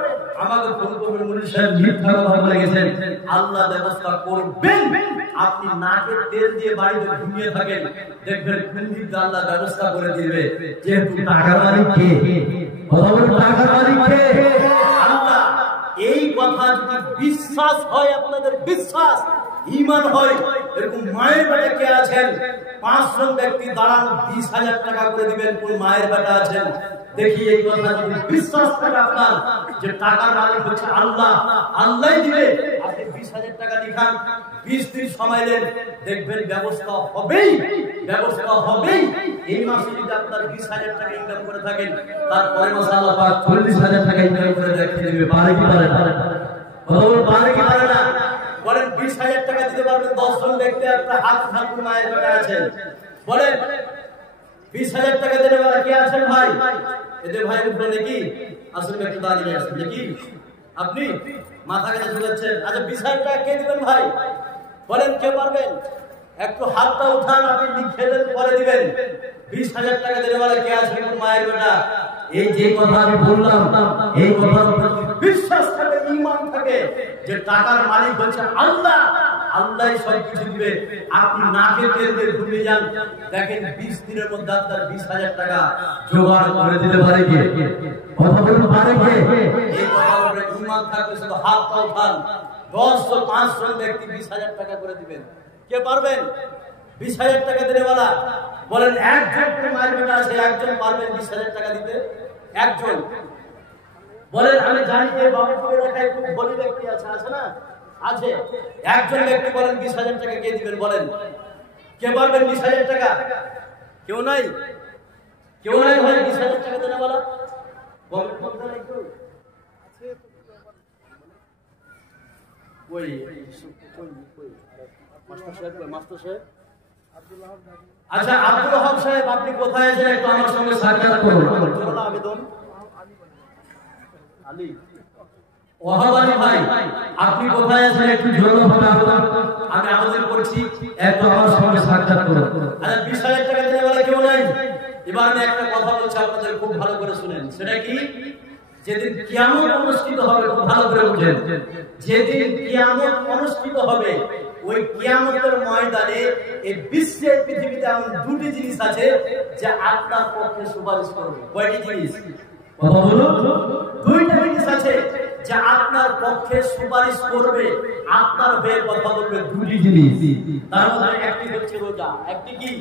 আমাকে ফোন করবেন, মুনি সাহেব মিথ্যা কথা বলে গেছেন। আল্লাহ ব্যবস্থা করবেন। আপনি নাকে তেল দিয়ে বাড়িতে ঘুমিয়ে থাকেন, দেখবেন খুন্দিতে আল্লাহ ব্যবস্থা করে দিবে। যেহেতু টাকার মালিক কে? কথা বলুন, টাকার মালিক কে? আল্লাহ। এই কথা যদি বিশ্বাস হয়, আপনাদের বিশ্বাস ঈমান হয়, এরকম মায়ের বেটা কে আছেন? 5 জন ব্যক্তি দাঁড়ান, 20,000 টাকা করে দিবেন। কোন মায়ের বেটা আছেন? দেখি এই কথা যদি বিশ্বাস থাকে আপনার যে টাকার মালিক হচ্ছে আল্লাহ, আল্লাহই দিবে, আপনি 20,000 টাকা লিখান, 20 দিন সময় নেন, দেখবেন ব্যবস্থা হবেই, ব্যবস্থা হবেই। এই মাসে যদি আপনার 20,000 টাকা ইনকাম করে থাকেন, তারপরে মাসে আল্লাহ পাক 40,000 টাকা ইনকাম করে দেখিয়ে দিবে। পারে কি পারে না? পারে কি পারে না? বলেন 20,000 টাকা দিতে পারবেন 10 জন ব্যক্তি, একটা হাত ঠাকুর মায়ের বেটা আছেন, বলেন 20,000 টাকা দেবে বলা কে আছেন ভাই? এদের ভাই উঠলো নাকি? আসলে একটু দাঁড়িয়ে আসেন নাকি? আপনি মাথা কেটে ঝুলাচ্ছেন। আচ্ছা 20,000 টাকা কে দিবেন ভাই? বলেন কে পারবেন? একটু হাতটা উঠান, আপনি লিখে দেন, পরে দিবেন। 20,000 টাকা দেবে বলা কে আছে? মায়ের বেটা। এই যে কথা আমি বললাম, এই কথার উপর বিশ্বাস থাকে, ঈমান থাকে যে টাকার মালিক হচ্ছে আল্লাহ, আল্লাহই সব কিছু দিবে। আপনি নাকে তেল দিয়ে ঘুমিয়ে যান, দেখেন 20 দিনের মধ্যে আপনার 20,000 টাকা জোগাড় করে দিতে পারে কে? কথা বলতে পারে কে? এই কথার উপরে ঈমান থাকলে শুধু হাতটা উঠান। 5 জন ব্যক্তি 20,000 টাকা করে দিবেন। কে পারবেন 20,000 টাকা দিতে বলা? বলেন একজন মায়ের বেটা আছে, একজন পারবেন 20,000 টাকা দিতে? একজন। বলেন আমি জানি যে বাবুপুরের এলাকায় খুব ধনী ব্যক্তি আছে, আছে না? আছে। একজন ব্যক্তি বলেন 20,000 টাকা কে দিবেন? বলেন কে পারবেন 20,000 টাকা? কেউ নাই? কেউ নাই ভাই 20,000 টাকা দেনা বলা? বলেন কোনটা নাই কেউ? ওই মাস্টার সাহেব, মাস্টার সাহেব, আচ্ছা আব্দুল ওহাব সাহেব, আপনি কোথায় আছেন? একটু আমার সঙ্গে সাক্ষাৎ করুন। আবেদন আলী ওহাব আলী ভাই, আপনি কোথায় আছেন? একটু জোরালোভাবে আবেদন, আমি আবেদন করছি, একটু আমার সঙ্গে সাক্ষাৎ করুন। আচ্ছা 20,000 টাকা দিতে বলে কেউ নাই? এবার আমি একটা কথা বলছি, আপনাদের খুব ভালো করে শুনেন। সেটা কি? যেদিন কিয়ামত অনুষ্ঠিত হবে, খুব ভালো করে বুঝেন, যেদিন কিয়ামত অনুষ্ঠিত হবে, ওই কিয়ামতের ময়দানে এই বিশ্বে পৃথিবীতে এমন দুটি জিনিস আছে যে আপনার পক্ষে সুপারিশ করবে। কয়টি জিনিস? কথা বলো। দুইটা জিনিস আছে যে আপনার পক্ষে সুপারিশ করবে, আপনার হয়ে কথা বলবে। দুটি জিনিস, তার মধ্যে একটি হচ্ছে রোজা। একটি কি?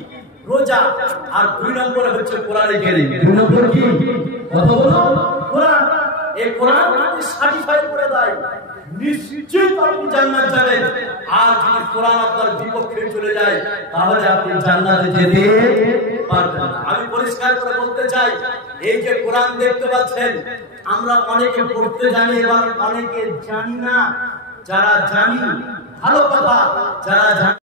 রোজা। আর 2 নম্বরে হচ্ছে কোরআন কারীম। 2 নম্বর কি? কথা বলো। কোরআন। এই কোরআন যদি সার্টিফাই করে দেয় নিশ্চিত আপনি জান্নাত যাবেন। আর যদি কোরআন আপনার বিপক্ষে চলে যায় তাহলে আপনি জান্নাতে যেতে পারবেন না। আমি পরিষ্কার করে বলতে চাই, এই যে কোরআন দেখতে পাচ্ছেন, আমরা অনেকে পড়তে জানি, এবার অনেকে জানি না। যারা জানি ভালো কথা, যারা জানি